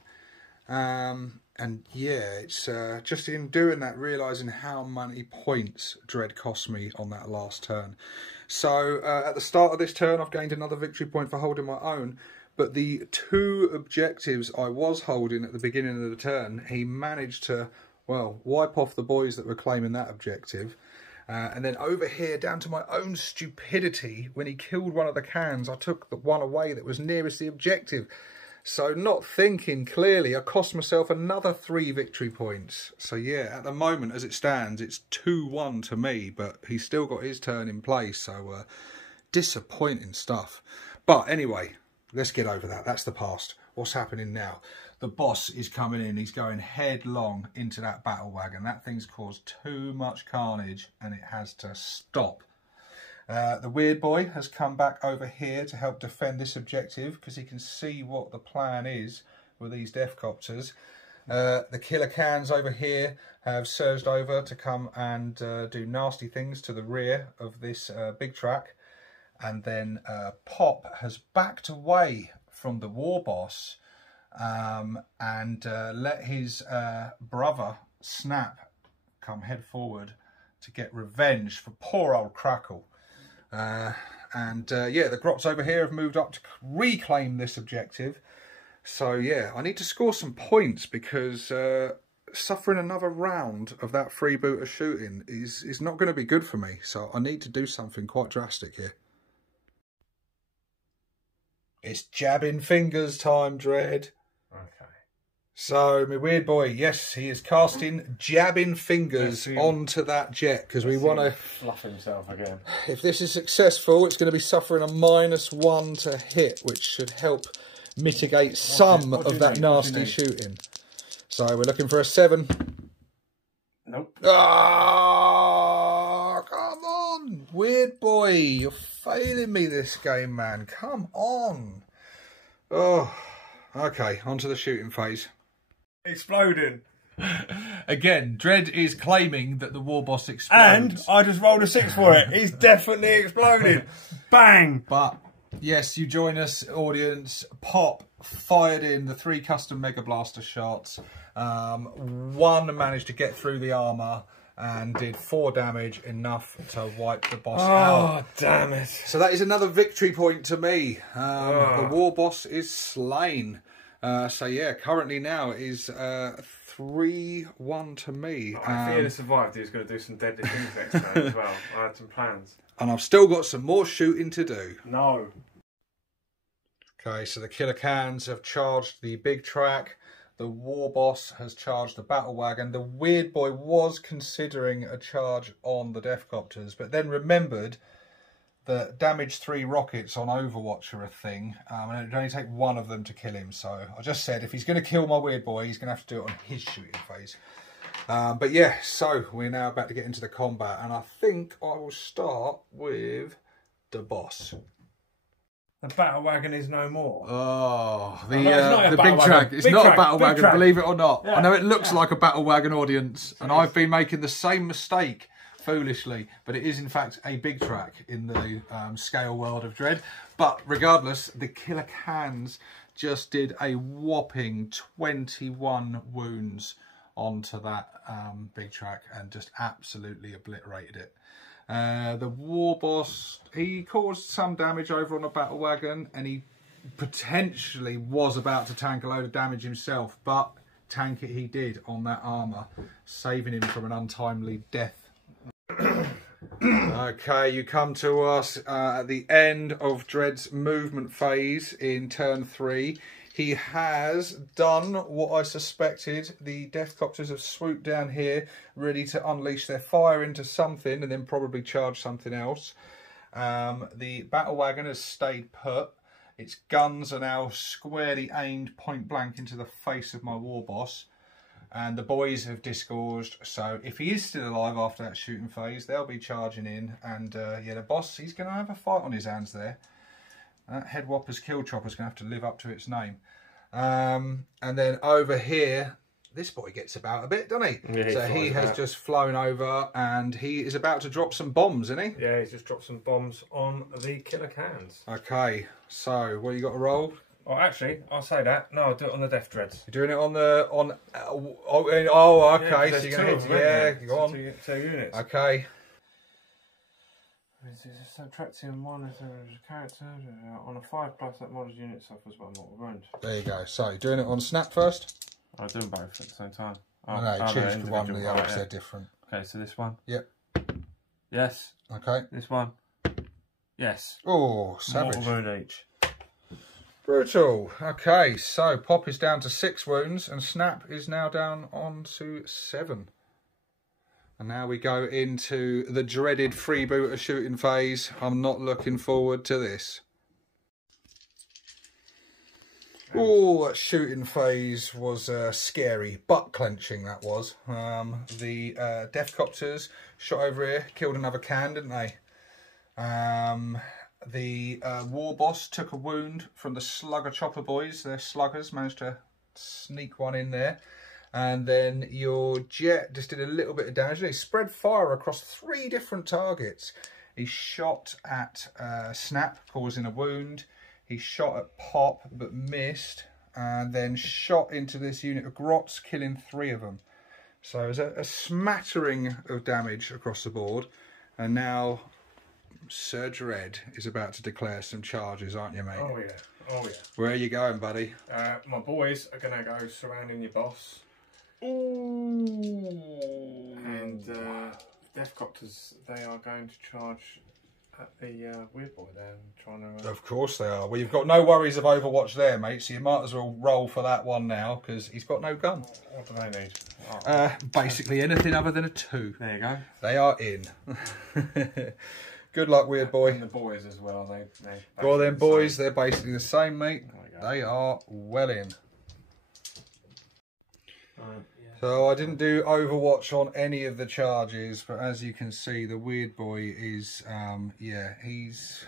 And yeah, it's just in doing that, realising how many points Dread cost me on that last turn. So at the start of this turn, I've gained another victory point for holding my own. But the 2 objectives I was holding at the beginning of the turn, he managed to, well, wipe off the boys that were claiming that objective. And then over here, down to my own stupidity, when he killed one of the cans, I took the one away that was nearest the objective. So not thinking clearly, I cost myself another 3 victory points. So yeah, at the moment, as it stands, it's 2-1 to me, but he's still got his turn in place. So disappointing stuff. But anyway, let's get over that. That's the past. What's happening now? The boss is coming in. He's going headlong into that battle wagon. That thing's caused too much carnage and it has to stop. The weird boy has come back over here to help defend this objective because he can see what the plan is with these Deathcopters. The killer cans over here have surged over to come and do nasty things to the rear of this big track. And then Pop has backed away from the war boss and let his brother Snap come head forward to get revenge for poor old Crackle. Yeah, the Grots over here have moved up to reclaim this objective. So yeah, I need to score some points because suffering another round of that freebooter shooting is not going to be good for me. So I need to do something quite drastic here. It's jabbing fingers time, Dread. Okay. So, my weird boy, yes, he is casting jabbing fingers onto that jet because we want to fluff himself again. If this is successful, it's going to be suffering a -1 to hit, which should help mitigate some of that nasty shooting. So, we're looking for a 7. Nope. Ah, come on, weird boy, you're failing me this game, man. Come on. Oh, okay, on to the shooting phase. Exploding. Again, Dread is claiming that the war boss explodes. And I just rolled a 6 for it. He's definitely exploded. Bang! But yes, you join us, audience. Pop fired in the 3 custom Mega Blaster shots. 1 managed to get through the armour and did 4 damage, enough to wipe the boss out. Oh, damn it. So that is another victory point to me. The war boss is slain. So yeah, currently now it is 3-1 to me. If he had survived, he was going to do some deadly things next time as well. I had some plans. And I've still got some more shooting to do. No. Okay, so the killer cans have charged the big track. The war boss has charged the battle wagon. The weird boy was considering a charge on the Deathcopters, but then remembered that damage 3 rockets on Overwatch are a thing, and it would only take 1 of them to kill him. So I just said, if he's going to kill my weird boy, he's going to have to do it on his shooting phase. But yeah, so we're now about to get into the combat, and I think I will start with the boss. The battle wagon is no more. Oh, the big track. It's not a battle wagon, track. believe it or not. Yeah, I know it looks like a battle wagon, audience, and I've been making the same mistake foolishly, but it is in fact a big track in the scale world of Dread. But regardless, the killer cans just did a whopping 21 wounds onto that big track and just absolutely obliterated it. The war boss, he caused some damage over on a battle wagon, and he potentially was about to tank a load of damage himself, but tank it he did on that armour, saving him from an untimely death. Okay, you come to us at the end of Dread's movement phase in turn 3. He has done what I suspected. The Deathcopters have swooped down here, ready to unleash their fire into something and then probably charge something else. The battle wagon has stayed put. Its guns are now squarely aimed point blank into the face of my war boss. And the boys have disgorged, so if he is still alive after that shooting phase, they'll be charging in. And yeah, the boss, he's going to have a fight on his hands there. That Head Whopper's Kill Chopper's going to have to live up to its name. And then over here, this boy gets about a bit, doesn't he? Yeah, so he has just flown over and he is about to drop some bombs, isn't he? Yeah, he's just dropped some bombs on the killer cans. Okay, so what you got to roll? Oh, actually, I'll say that. No, I'll do it on the Death Dreads. You're doing it on the okay. Yeah, so you're going to hit. Yeah, go on. Two units. Okay. Subtracting one as a character on a 5+, that model unit suffers one mortal wound. There you go. So you're doing it on snap first. I'll do them both at the same time. No, choose the one. The others, they're different. Okay, so this one. Yep. Yes. Okay. This one. Yes. Oh, savage. Mortal wound each. Brutal. Okay, so Pop is down to 6 wounds and Snap is now down on to 7. And now we go into the dreaded freebooter shooting phase. I'm not looking forward to this. Oh, that shooting phase was scary, butt clenching that was. The Deathcopters shot over here, killed another can, didn't they? The war boss took a wound from the Slugger Chopper boys. Their sluggers managed to sneak one in there. And then your Jet just did a little bit of damage. He spread fire across 3 different targets. He shot at Snap, causing a wound. He shot at Pop, but missed. And then shot into this unit of Grots, killing 3 of them. So it was a smattering of damage across the board. And now Sir Dread is about to declare some charges, aren't you, mate? Oh, yeah. Oh, yeah. Where are you going, buddy? My boys are going to go surrounding your boss. Ooh. And Deathcopters, they are going to charge at the weird boy there and trying to... Of course they are. Well, you've got no worries of Overwatch there, mate, so you might as well roll for that one now, because he's got no gun. What do they need? Oh. Basically anything other than a 2. There you go. They are in. Good luck, weird boy. And the boys as well. Well then, boys, they're basically the same, mate. They are well in. Yeah. So I didn't do Overwatch on any of the charges, but as you can see, the weird boy is, yeah, it's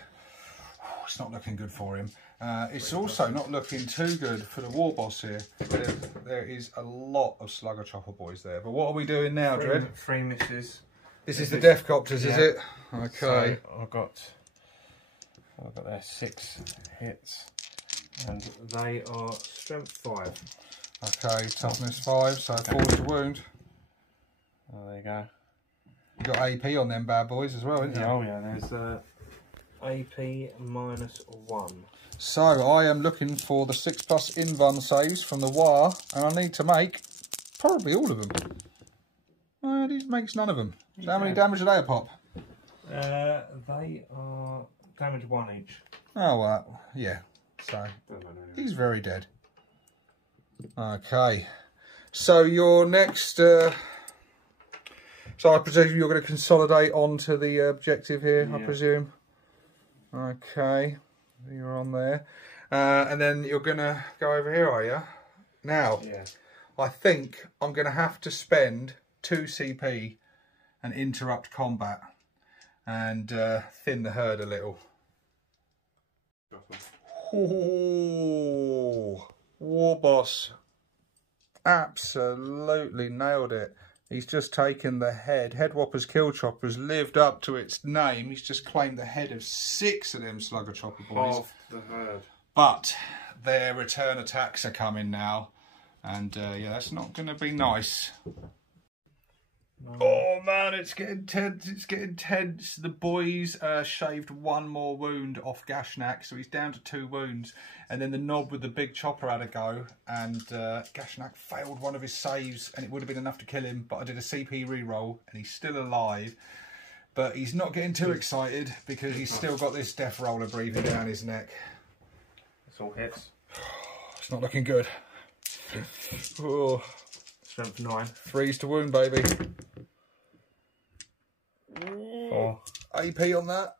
not looking good for him. It's also not looking too good for the war boss here. There is a lot of Slugger Chopper boys there. But what are we doing now, Dread? 3 misses. This is the Deathcopters, is it? Okay. So I've got there 6 hits, and they are strength 5. Okay, toughness 5, so 4 to wound. Oh, there you go. You got AP on them bad boys as well, haven't you? Oh yeah, there's AP -1. So I am looking for the 6+ invuln saves from the Waaagh, and I need to make probably all of them. He makes none of them. So how many damage are they a pop? They are damage 1 each. Oh well, yeah. So he's very dead. Okay, so your next. So I presume you're going to consolidate onto the objective here. Yeah. I presume. Okay, you're on there, and then you're going to go over here, are you? Now, yeah. I think I'm going to have to spend 2 CP and interrupt combat and thin the herd a little. Oh, war boss absolutely nailed it. He's just taken the head. Head Whopper's Kill Chopper's lived up to its name. He's just claimed the head of 6 of them Slugger Chopper boys. Half the herd. But their return attacks are coming now. And yeah, that's not going to be nice. No. Oh man, it's getting tense, it's getting tense. The boys shaved 1 more wound off Gashnak, so he's down to 2 wounds. And then the knob with the big chopper had a go, and Gashnak failed one of his saves, and it would have been enough to kill him, but I did a CP reroll, and he's still alive. But he's not getting too excited because he's still got this death roller breathing down his neck. It's all hits. It's not looking good. Oh. Strength 9. 3s to wound, baby. Oh. AP on that.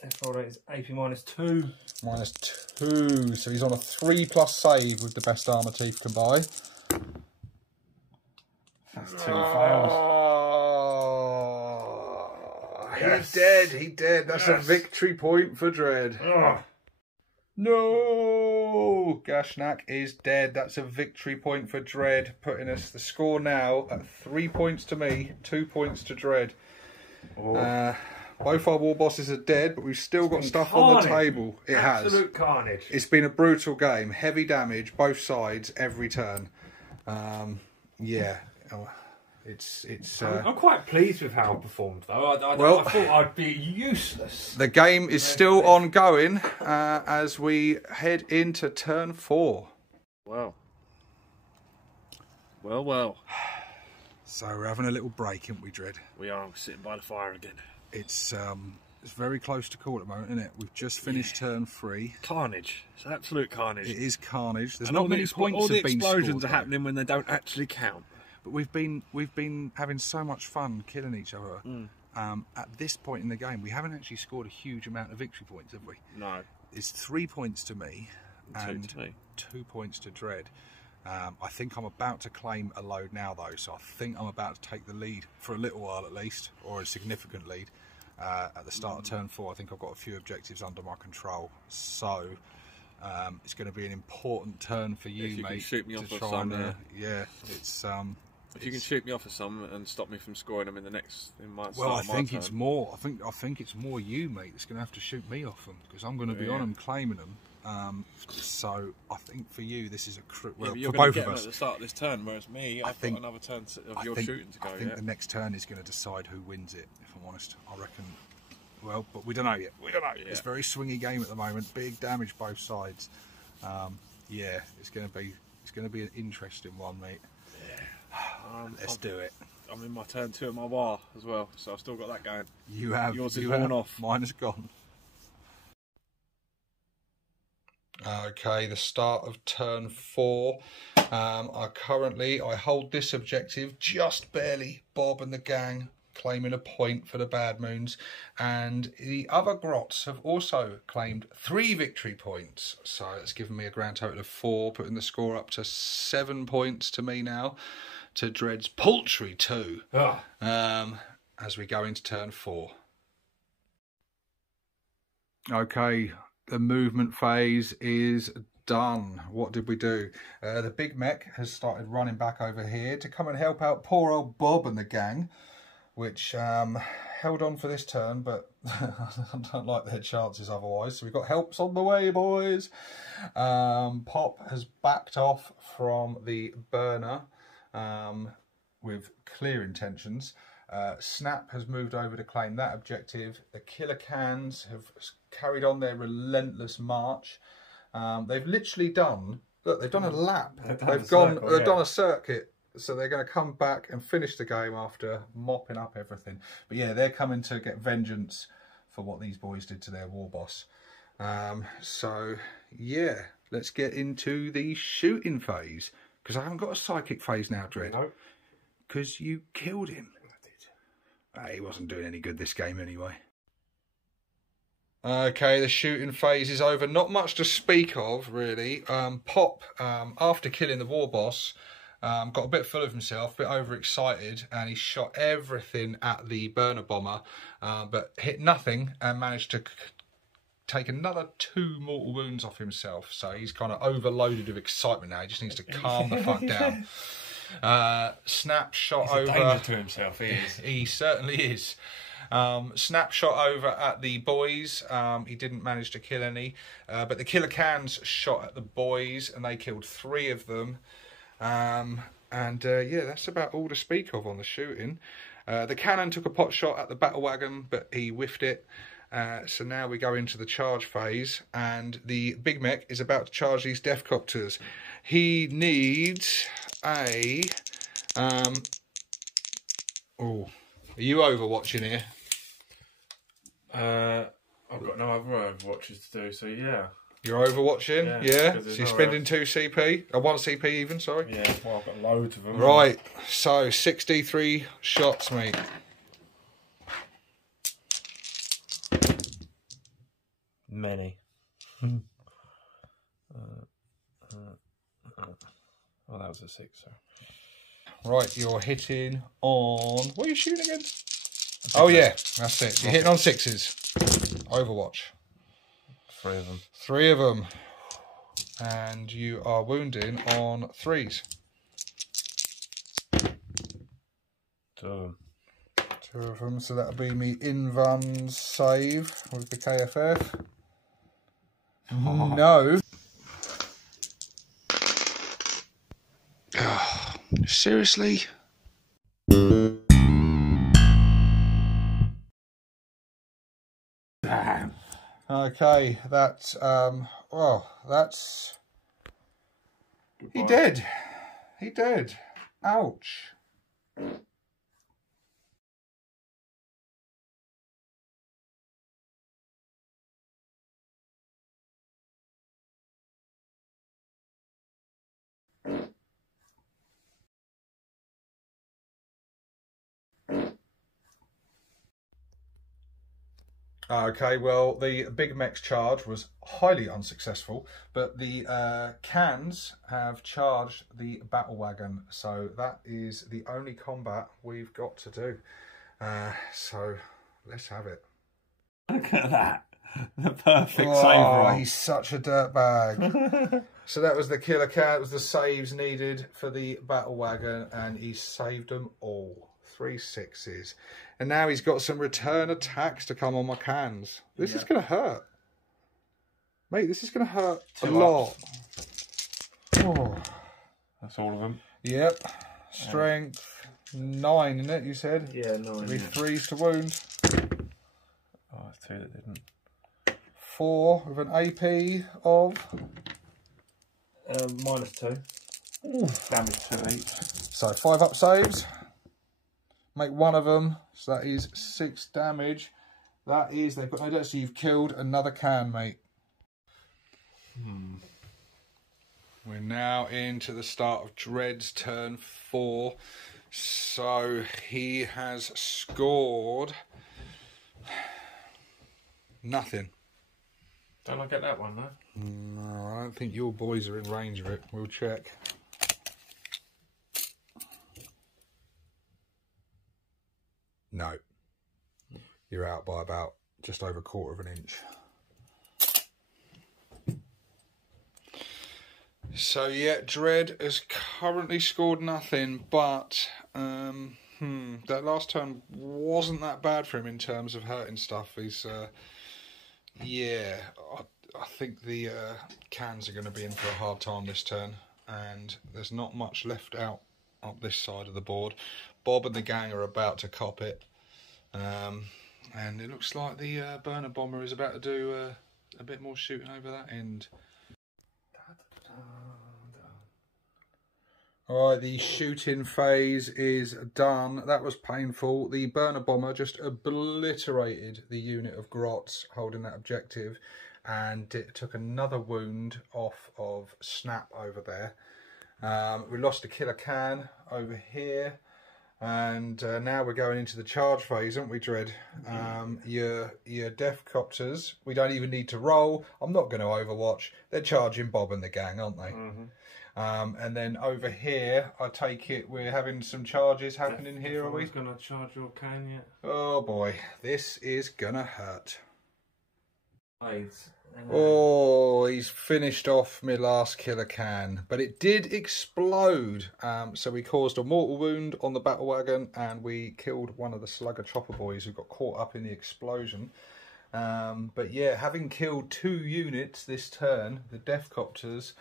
Death roller is AP -2. -2. So he's on a 3+ save with the best armour Teeth can buy. That's 2 fails. Yes. He dead. That's a victory point for Dread. No! Gashnak is dead. That's a victory point for Dread, putting us the score now at 3 points to me, 2 points to Dread. Both our war bosses are dead, but we've still got stuff on the table. It has. Absolute carnage. It's been a brutal game. Heavy damage, both sides, every turn. Yeah. I'm quite pleased with how I performed, though. I thought I'd be useless. The game is still ongoing as we head into turn 4. Well. Well. So we're having a little break, aren't we, Dread? We are sitting by the fire again. It's very close to call at the moment, isn't it? We've just finished turn 3. Carnage. It's absolute carnage. It is carnage. There's and not many points all the have been explosions scored, are happening when they don't actually count. But we've been having so much fun killing each other. At this point in the game, we haven't actually scored a huge amount of victory points, have we? No. It's 3 points to me and 2 to me. 2 points to Dread. I think I'm about to claim a load now, though, so I think I'm about to take the lead for a little while at least, or a significant lead. At the start of turn 4, I think I've got a few objectives under my control, so it's going to be an important turn for you, if you mate. Can shoot me off to of try some, and, yeah, it's. If you can shoot me off of some and stop me from scoring them in my well, I think turn. it's more. I think it's more you, mate, that's going to have to shoot me off them because I'm going to be on them, claiming them. So I think for you, this is a well you're for going both to get of us. At the start of this turn, whereas me, I've got another turn of your shooting to go. I think the next turn is going to decide who wins it. If I'm honest, I reckon. Well, but we don't know yet. We don't know. Yeah. It's a very swingy game at the moment. Big damage both sides. Yeah, it's going to be an interesting one, mate. Let's do it. I'm in my turn 2 of my Waaagh as well, so I've still got that going. You have. Yours is worn off. Mine is gone. Okay, the start of turn 4. I hold this objective just barely. Bob and the gang claiming a point for the Bad Moons, and the other Grots have also claimed 3 victory points. So it's given me a grand total of 4, putting the score up to 7 points to me now, to Dread's paltry 2. As we go into turn 4. Okay, the movement phase is done. What did we do? The big mech has started running back over here to come and help out poor old Bob and the gang, which held on for this turn, but I don't like their chances otherwise. So we've got helps on the way, boys. Pop has backed off from the burner with clear intentions. Snap has moved over to claim that objective. The killer cans have carried on their relentless march. They've literally done, look, they've done a lap. They've done a circuit. So they're going to come back and finish the game after mopping up everything. But yeah, they're coming to get vengeance for what these boys did to their war boss. So yeah, let's get into the shooting phase. Because I haven't got a psychic phase now, Dread. No. Because you killed him. I did. He wasn't doing any good this game anyway. Okay, the shooting phase is over. Not much to speak of, really. Pop, after killing the war boss, got a bit full of himself, a bit overexcited, and he shot everything at the burner bomber, but hit nothing and managed to take another 2 mortal wounds off himself. So he's kind of overloaded with excitement now. He just needs to calm the fuck down. Snap shot over. He's a danger to himself, he is. He certainly is. Snap shot over at the boys. He didn't manage to kill any, but the killer cans shot at the boys and they killed 3 of them. Yeah, that's about all to speak of on the shooting. The cannon took a pot shot at the battle wagon, but he whiffed it. So now we go into the charge phase, and the big mech is about to charge these deathcopters. He needs a Are you overwatching here? I've got no other Overwatches to do, so yeah. You're overwatching? Yeah. So you're spending 2 CP? 1 CP even, sorry? Yeah, well, I've got loads of them. Right, so 63 shots, mate. Many. Well, that was a 6, so. Right, you're hitting on... What are you shooting against? Oh, yeah, that's it. You're hitting on 6s. Overwatch. 3 of them. 3 of them. And you are wounding on 3s. 2 of them. 2 of them, so that'll be me Invan's save with the KFF. No. Seriously? Okay, that's well, that's Goodbye. he did. He did. Ouch. Okay, well, the Big Mech's charge was highly unsuccessful, but the cans have charged the battle wagon, so that is the only combat we've got to do. So let's have it. Look at that. The perfect Oh, save roll. he's such a dirtbag. So that was the killer cat, was the saves needed for the battle wagon, and he saved them all. 3 6s. And now he's got some return attacks to come on my cans. This is going to hurt. Mate, this is going to hurt a lot. Oh. That's all of them. Yep. Strength 9, isn't it, you said? Yeah, 9. It'll be 3s to wound. Oh, that's 2 that didn't. 4 with an AP of... -2. Ooh. Damage to 8. So 5 up saves. Make 1 of them, so that is 6 damage. That is, they've got no death, so you've killed another can, mate. We're now into the start of Dread's turn 4. So he has scored nothing. Don't I get that one, though? No, I don't think your boys are in range of it. We'll check. No, you're out by about just over 1/4 of an inch. So yeah, Dread has currently scored nothing, but that last turn wasn't that bad for him in terms of hurting stuff. He's yeah, I think the cans are going to be in for a hard time this turn, and there's not much left out up this side of the board. Bob and the gang are about to cop it, and it looks like the burner bomber is about to do a bit more shooting over that end. Alright, the shooting phase is done. That was painful. The burner bomber just obliterated the unit of grots holding that objective, and it took another wound off of Snap over there. We lost a killer can over here, and now we're going into the charge phase, aren't we, Dread? Your death copters, we don't even need to roll. I'm not going to overwatch. They're charging Bob and the gang, aren't they? And then over here, I take it we're having some charges happening here, are we? Going to charge your can yet? Oh boy, this is going to hurt. Blades. Oh, he's finished off my last killer can, but it did explode. So we caused a mortal wound on the battle wagon, and we killed one of the slugger chopper boys who got caught up in the explosion. But yeah, having killed 2 units this turn, the death copters,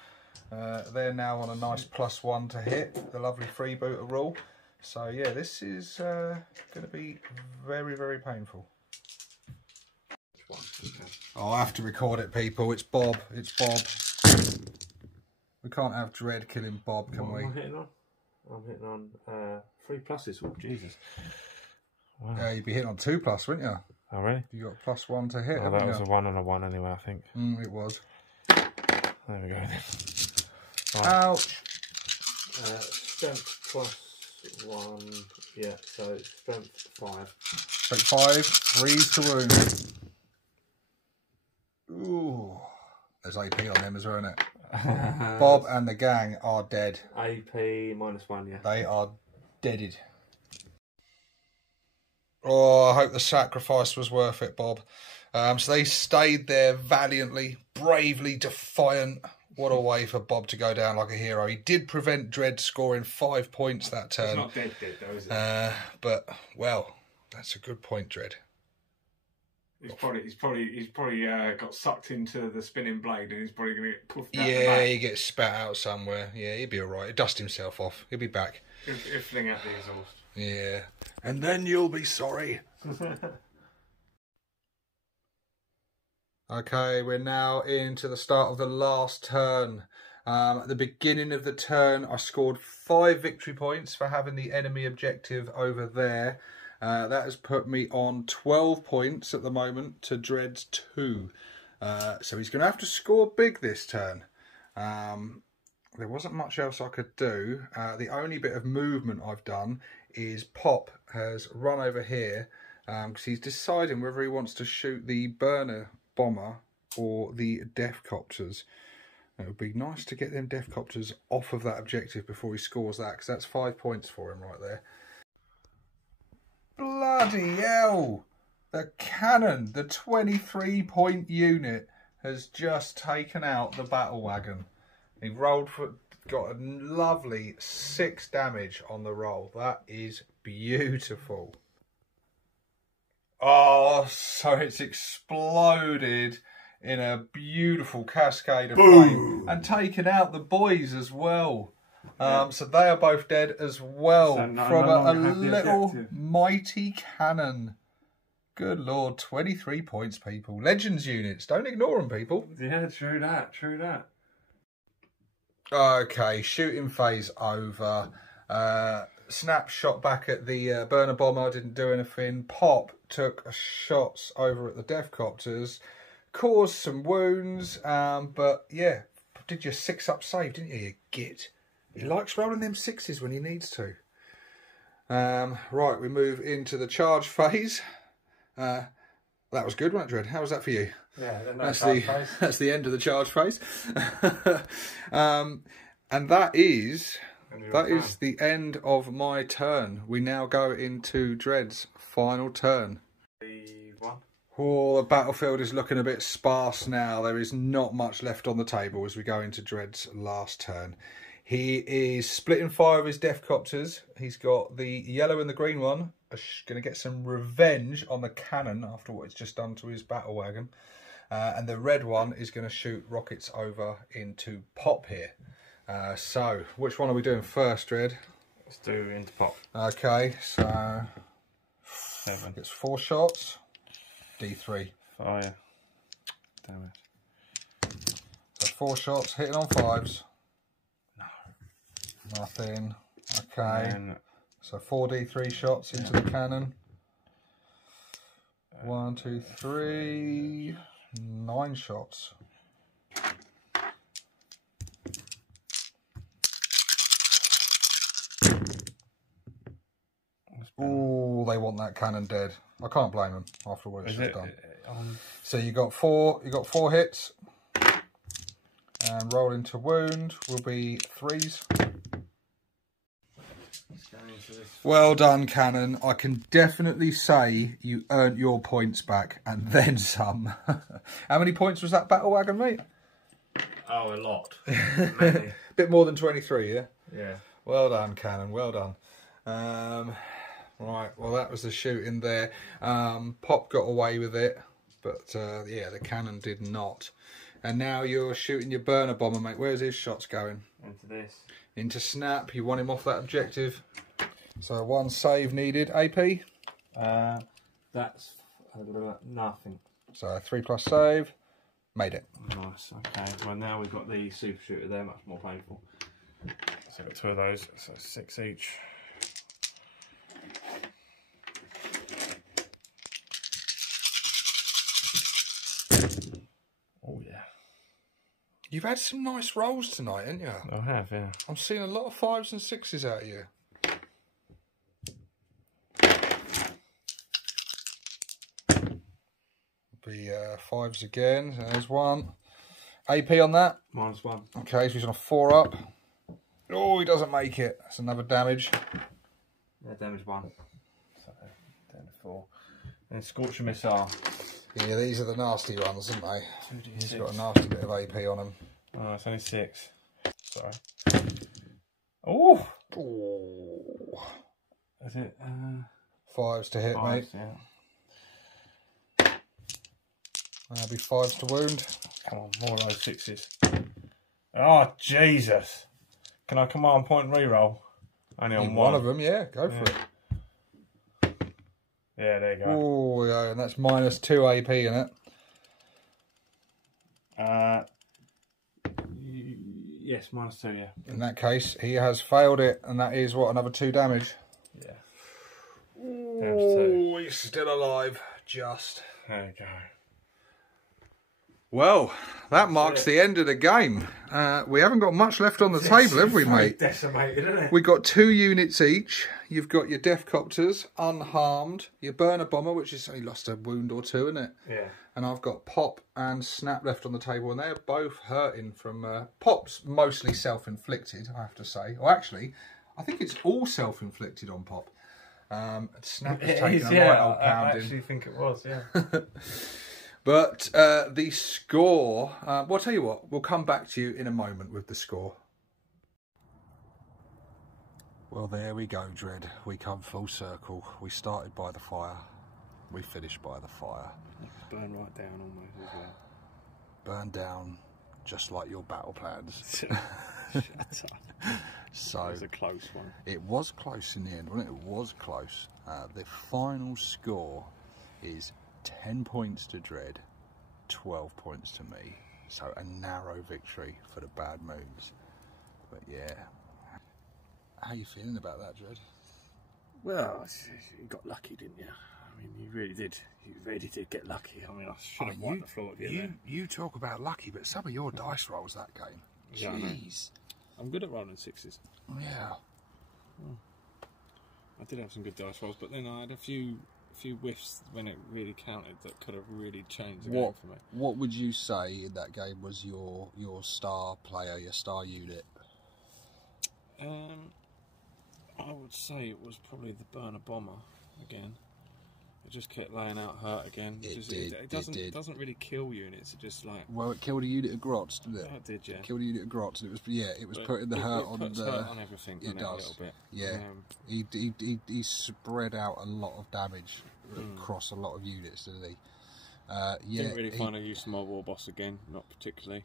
they're now on a nice +1 to hit, the lovely freebooter rule. So yeah, this is going to be very, very painful. I'll have to record it, people. It's Bob. It's Bob. We can't have Dread killing Bob, can we? What am I hitting on? I'm hitting on 3 pluses. Oh, Jesus. Wow. You'd be hitting on 2+, wouldn't you? Oh, really? You got +1 to hit. Oh, that was a 1 and a 1 anyway, I think. It was. There we go then. Right. Ouch. Strength +1. Yeah, so strength 5. Strength 5, 3 to wound. Ooh. There's AP on them as well, isn't it? Bob and the gang are dead. AP -1, yeah. They are deaded. Oh, I hope the sacrifice was worth it, Bob. So they stayed there valiantly, bravely, defiant. What a way for Bob to go down like a hero. He did prevent Dread scoring 5 points that turn. He's not dead though, is it? But, well, that's a good point, Dread. He's probably got sucked into the spinning blade, and he's probably going to get puffed out. Yeah, he gets spat out somewhere. Yeah, he'll be all right. He'll dust himself off. He'll be back. He'll fling out the exhaust. Yeah, and then you'll be sorry. Okay, we're now into the start of the last turn. At the beginning of the turn, I scored 5 victory points for having the enemy objective over there. That has put me on 12 points at the moment to Dread's 2. So he's going to have to score big this turn. There wasn't much else I could do. The only bit of movement I've done is Pop has run over here because he's deciding whether he wants to shoot the burner bomber or the Deathcopters. It would be nice to get them Deathcopters off of that objective before he scores that, because that's 5 points for him right there. Bloody hell! The cannon, the 23-point unit, has just taken out the battle wagon. He rolled for, got a lovely 6 damage on the roll. That is beautiful. Oh, so it's exploded in a beautiful cascade of flame and taken out the boys as well. So they are both dead as well from a little mighty cannon. Good Lord, 23 points, people. Legends units, don't ignore them, people. Yeah, true that, true that. Okay, shooting phase over. Snap shot back at the burner bomber, didn't do anything. Pop took shots over at the Deathcopters, caused some wounds, but yeah, did your 6-up save, didn't you, you git? He likes rolling them 6s when he needs to. Right, we move into the charge phase. That was good, wasn't it, Dread? How was that for you? Yeah, that's the end of the charge phase. And that is the end of my turn. We now go into Dread's final turn. Oh, the battlefield is looking a bit sparse now. There is not much left on the table as we go into Dread's last turn. He is splitting fire of his Deathcopters. He's got the yellow and the green one. Going to get some revenge on the cannon after what it's just done to his battle wagon. And the red one is going to shoot rockets over into Pop here. So, which one are we doing first, Dread? Let's do into Pop. Okay, so 7. Gets 4 shots. D3. Fire. Damn it. So 4 shots, hitting on 5s. No. Nothing. Okay. And so 4d3 shots into the cannon. 1, 2, 3. 9 shots. Oh, they want that cannon dead. I can't blame them after what it's just done. So you got 4 hits, and roll into wound will be 3s. Well done, cannon. I can definitely say you earned your points back and then some. How many points was that battle wagon, mate? Oh, a lot. Bit more than 23, yeah? Yeah. Well done, cannon. Well done. Right, well that was the shooting there. Pop got away with it, but yeah, the cannon did not. And now you're shooting your burner bomber, mate. Where's his shots going? Into this. Into Snap. You want him off that objective. So 1 save needed. AP? That's nothing. So 3+ save. Made it. Nice, okay. Well, now we've got the super shooter there, much more painful. So I've got 2 of those, so 6 each. You've had some nice rolls tonight, haven't you? I have, yeah. I'm seeing a lot of 5s and 6s out of you. Be 5s again. There's one. AP on that. -1. Okay, so he's on a 4 up. Oh, he doesn't make it. That's another damage. Yeah, damage 1. So, down to 4. And Scorcher Missile. Yeah, these are the nasty ones, aren't they? 2d6. He's got a nasty bit of AP on him. Oh, it's only 6. Sorry. Oh! Oh. Is it? 5s to hit, 5s, mate. yeah. That'll be 5s to wound. Come on, more of those 6s. Oh, Jesus. Can I command point and reroll? Only on one of them, yeah. Go for it. Yeah, there you go. Oh, yeah, and that's -2 AP in it. Yes, -2, yeah. In that case, he has failed it, and that is, what, another 2 damage? Yeah. Oh, he's still alive. Just. There you go. Well, that marks the end of the game. We haven't got much left on the table, have we, mate? Decimated, isn't it? We've got 2 units each. You've got your Death Copters, unharmed. Your Burner Bomber, which has only lost a wound or 2, isn't it? Yeah. And I've got Pop and Snap left on the table, and they're both hurting from... Pop's mostly self-inflicted, I have to say. Or actually, I think it's all self-inflicted on Pop. Snap has taken a right old pounding. I actually think it was, yeah. But the score... well, I'll tell you what, we'll come back to you in a moment with the score. Well, there we go, Dread. We come full circle. We started by the fire. We finished by the fire. Burn right down almost as well. Burn down, just like your battle plans. Shut up. So, it was a close one. It was close in the end, wasn't it? It was close. The final score is 10 points to Dread, 12 points to me. So a narrow victory for the Bad Moons. But yeah. How you feeling about that, Dread? Well, you got lucky, didn't you? I mean, you really did. You really did get lucky. I mean, I should have wiped the floor with you. You talk about lucky, but some of your dice rolls that game. Yeah, Jeez. I'm good at rolling 6s. Yeah. I did have some good dice rolls, but then I had a few whiffs when it really counted that could have really changed the game for me. What would you say in that game was your star player, your star unit? I would say it was probably the Burner Bomber again. It just kept laying out hurt again. It doesn't really kill units. It just like... Well, it killed a unit of Grots, didn't it? Yeah, it did, yeah. It killed a unit of Grots, and it was putting the hurt on the... hurt on everything. It does. A little bit. Yeah. He spread out a lot of damage across a lot of units, didn't he? Didn't really find a use for my War Boss again, not particularly.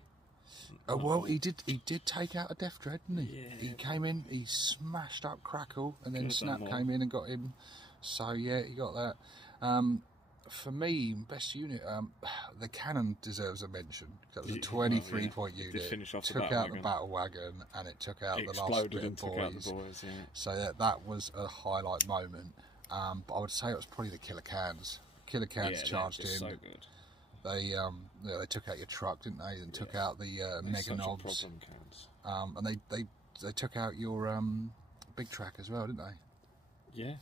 Oh well, he did take out a Death Dread, didn't he? Yeah. He came in, he smashed up Crackle, and then Snap came in and got him. So yeah, he got that. For me, best unit, the Cannon deserves a mention. That was a 23-point unit. Took out the Battle Wagon, and it took out the last bit of boys. So that was a highlight moment. But I would say it was probably the Killer Cans. Killer Cans charged in. So good. They took out your truck, didn't they? And took out the Mega Knobs. And they took out your big track as well, didn't they? Yeah.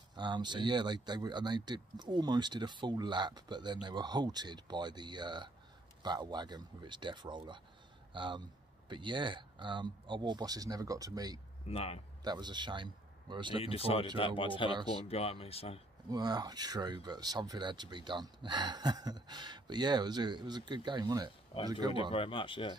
So yeah, they almost did a full lap, but then they were halted by the Battle Wagon with its Death Roller. But yeah, our War Bosses never got to meet. No. That was a shame. I was looking forward to that by teleporting guy me, so. Well, true, but something had to be done. But yeah, it was a good game, wasn't it? It was a good one. Very much, yeah.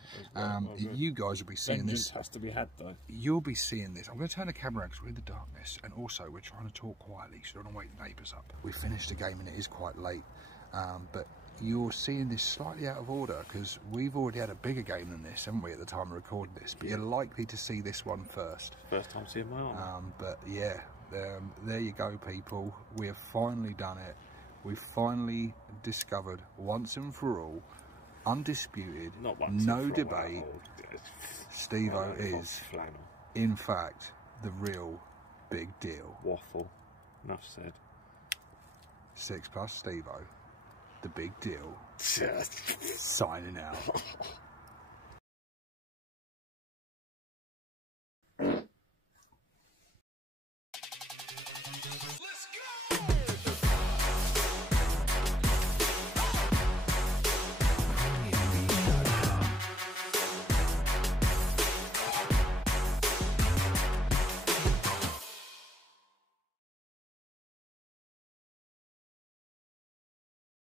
You guys will be seeing this. Has to be had though. You'll be seeing this. I'm going to turn the camera out because we're in the darkness, and also we're trying to talk quietly, so don't wake the neighbours up. We finished the game and it is quite late, but you're seeing this slightly out of order because we've already had a bigger game than this, haven't we, at the time of recording this? But you're likely to see this one first. First time seeing my arm. But yeah. There you go, people. We have finally done it. We've finally discovered once and for all, undisputed, no debate, Stevo is, in fact, the real big deal. Waffle. Enough said. 6+ Stevo, the big deal. Signing out.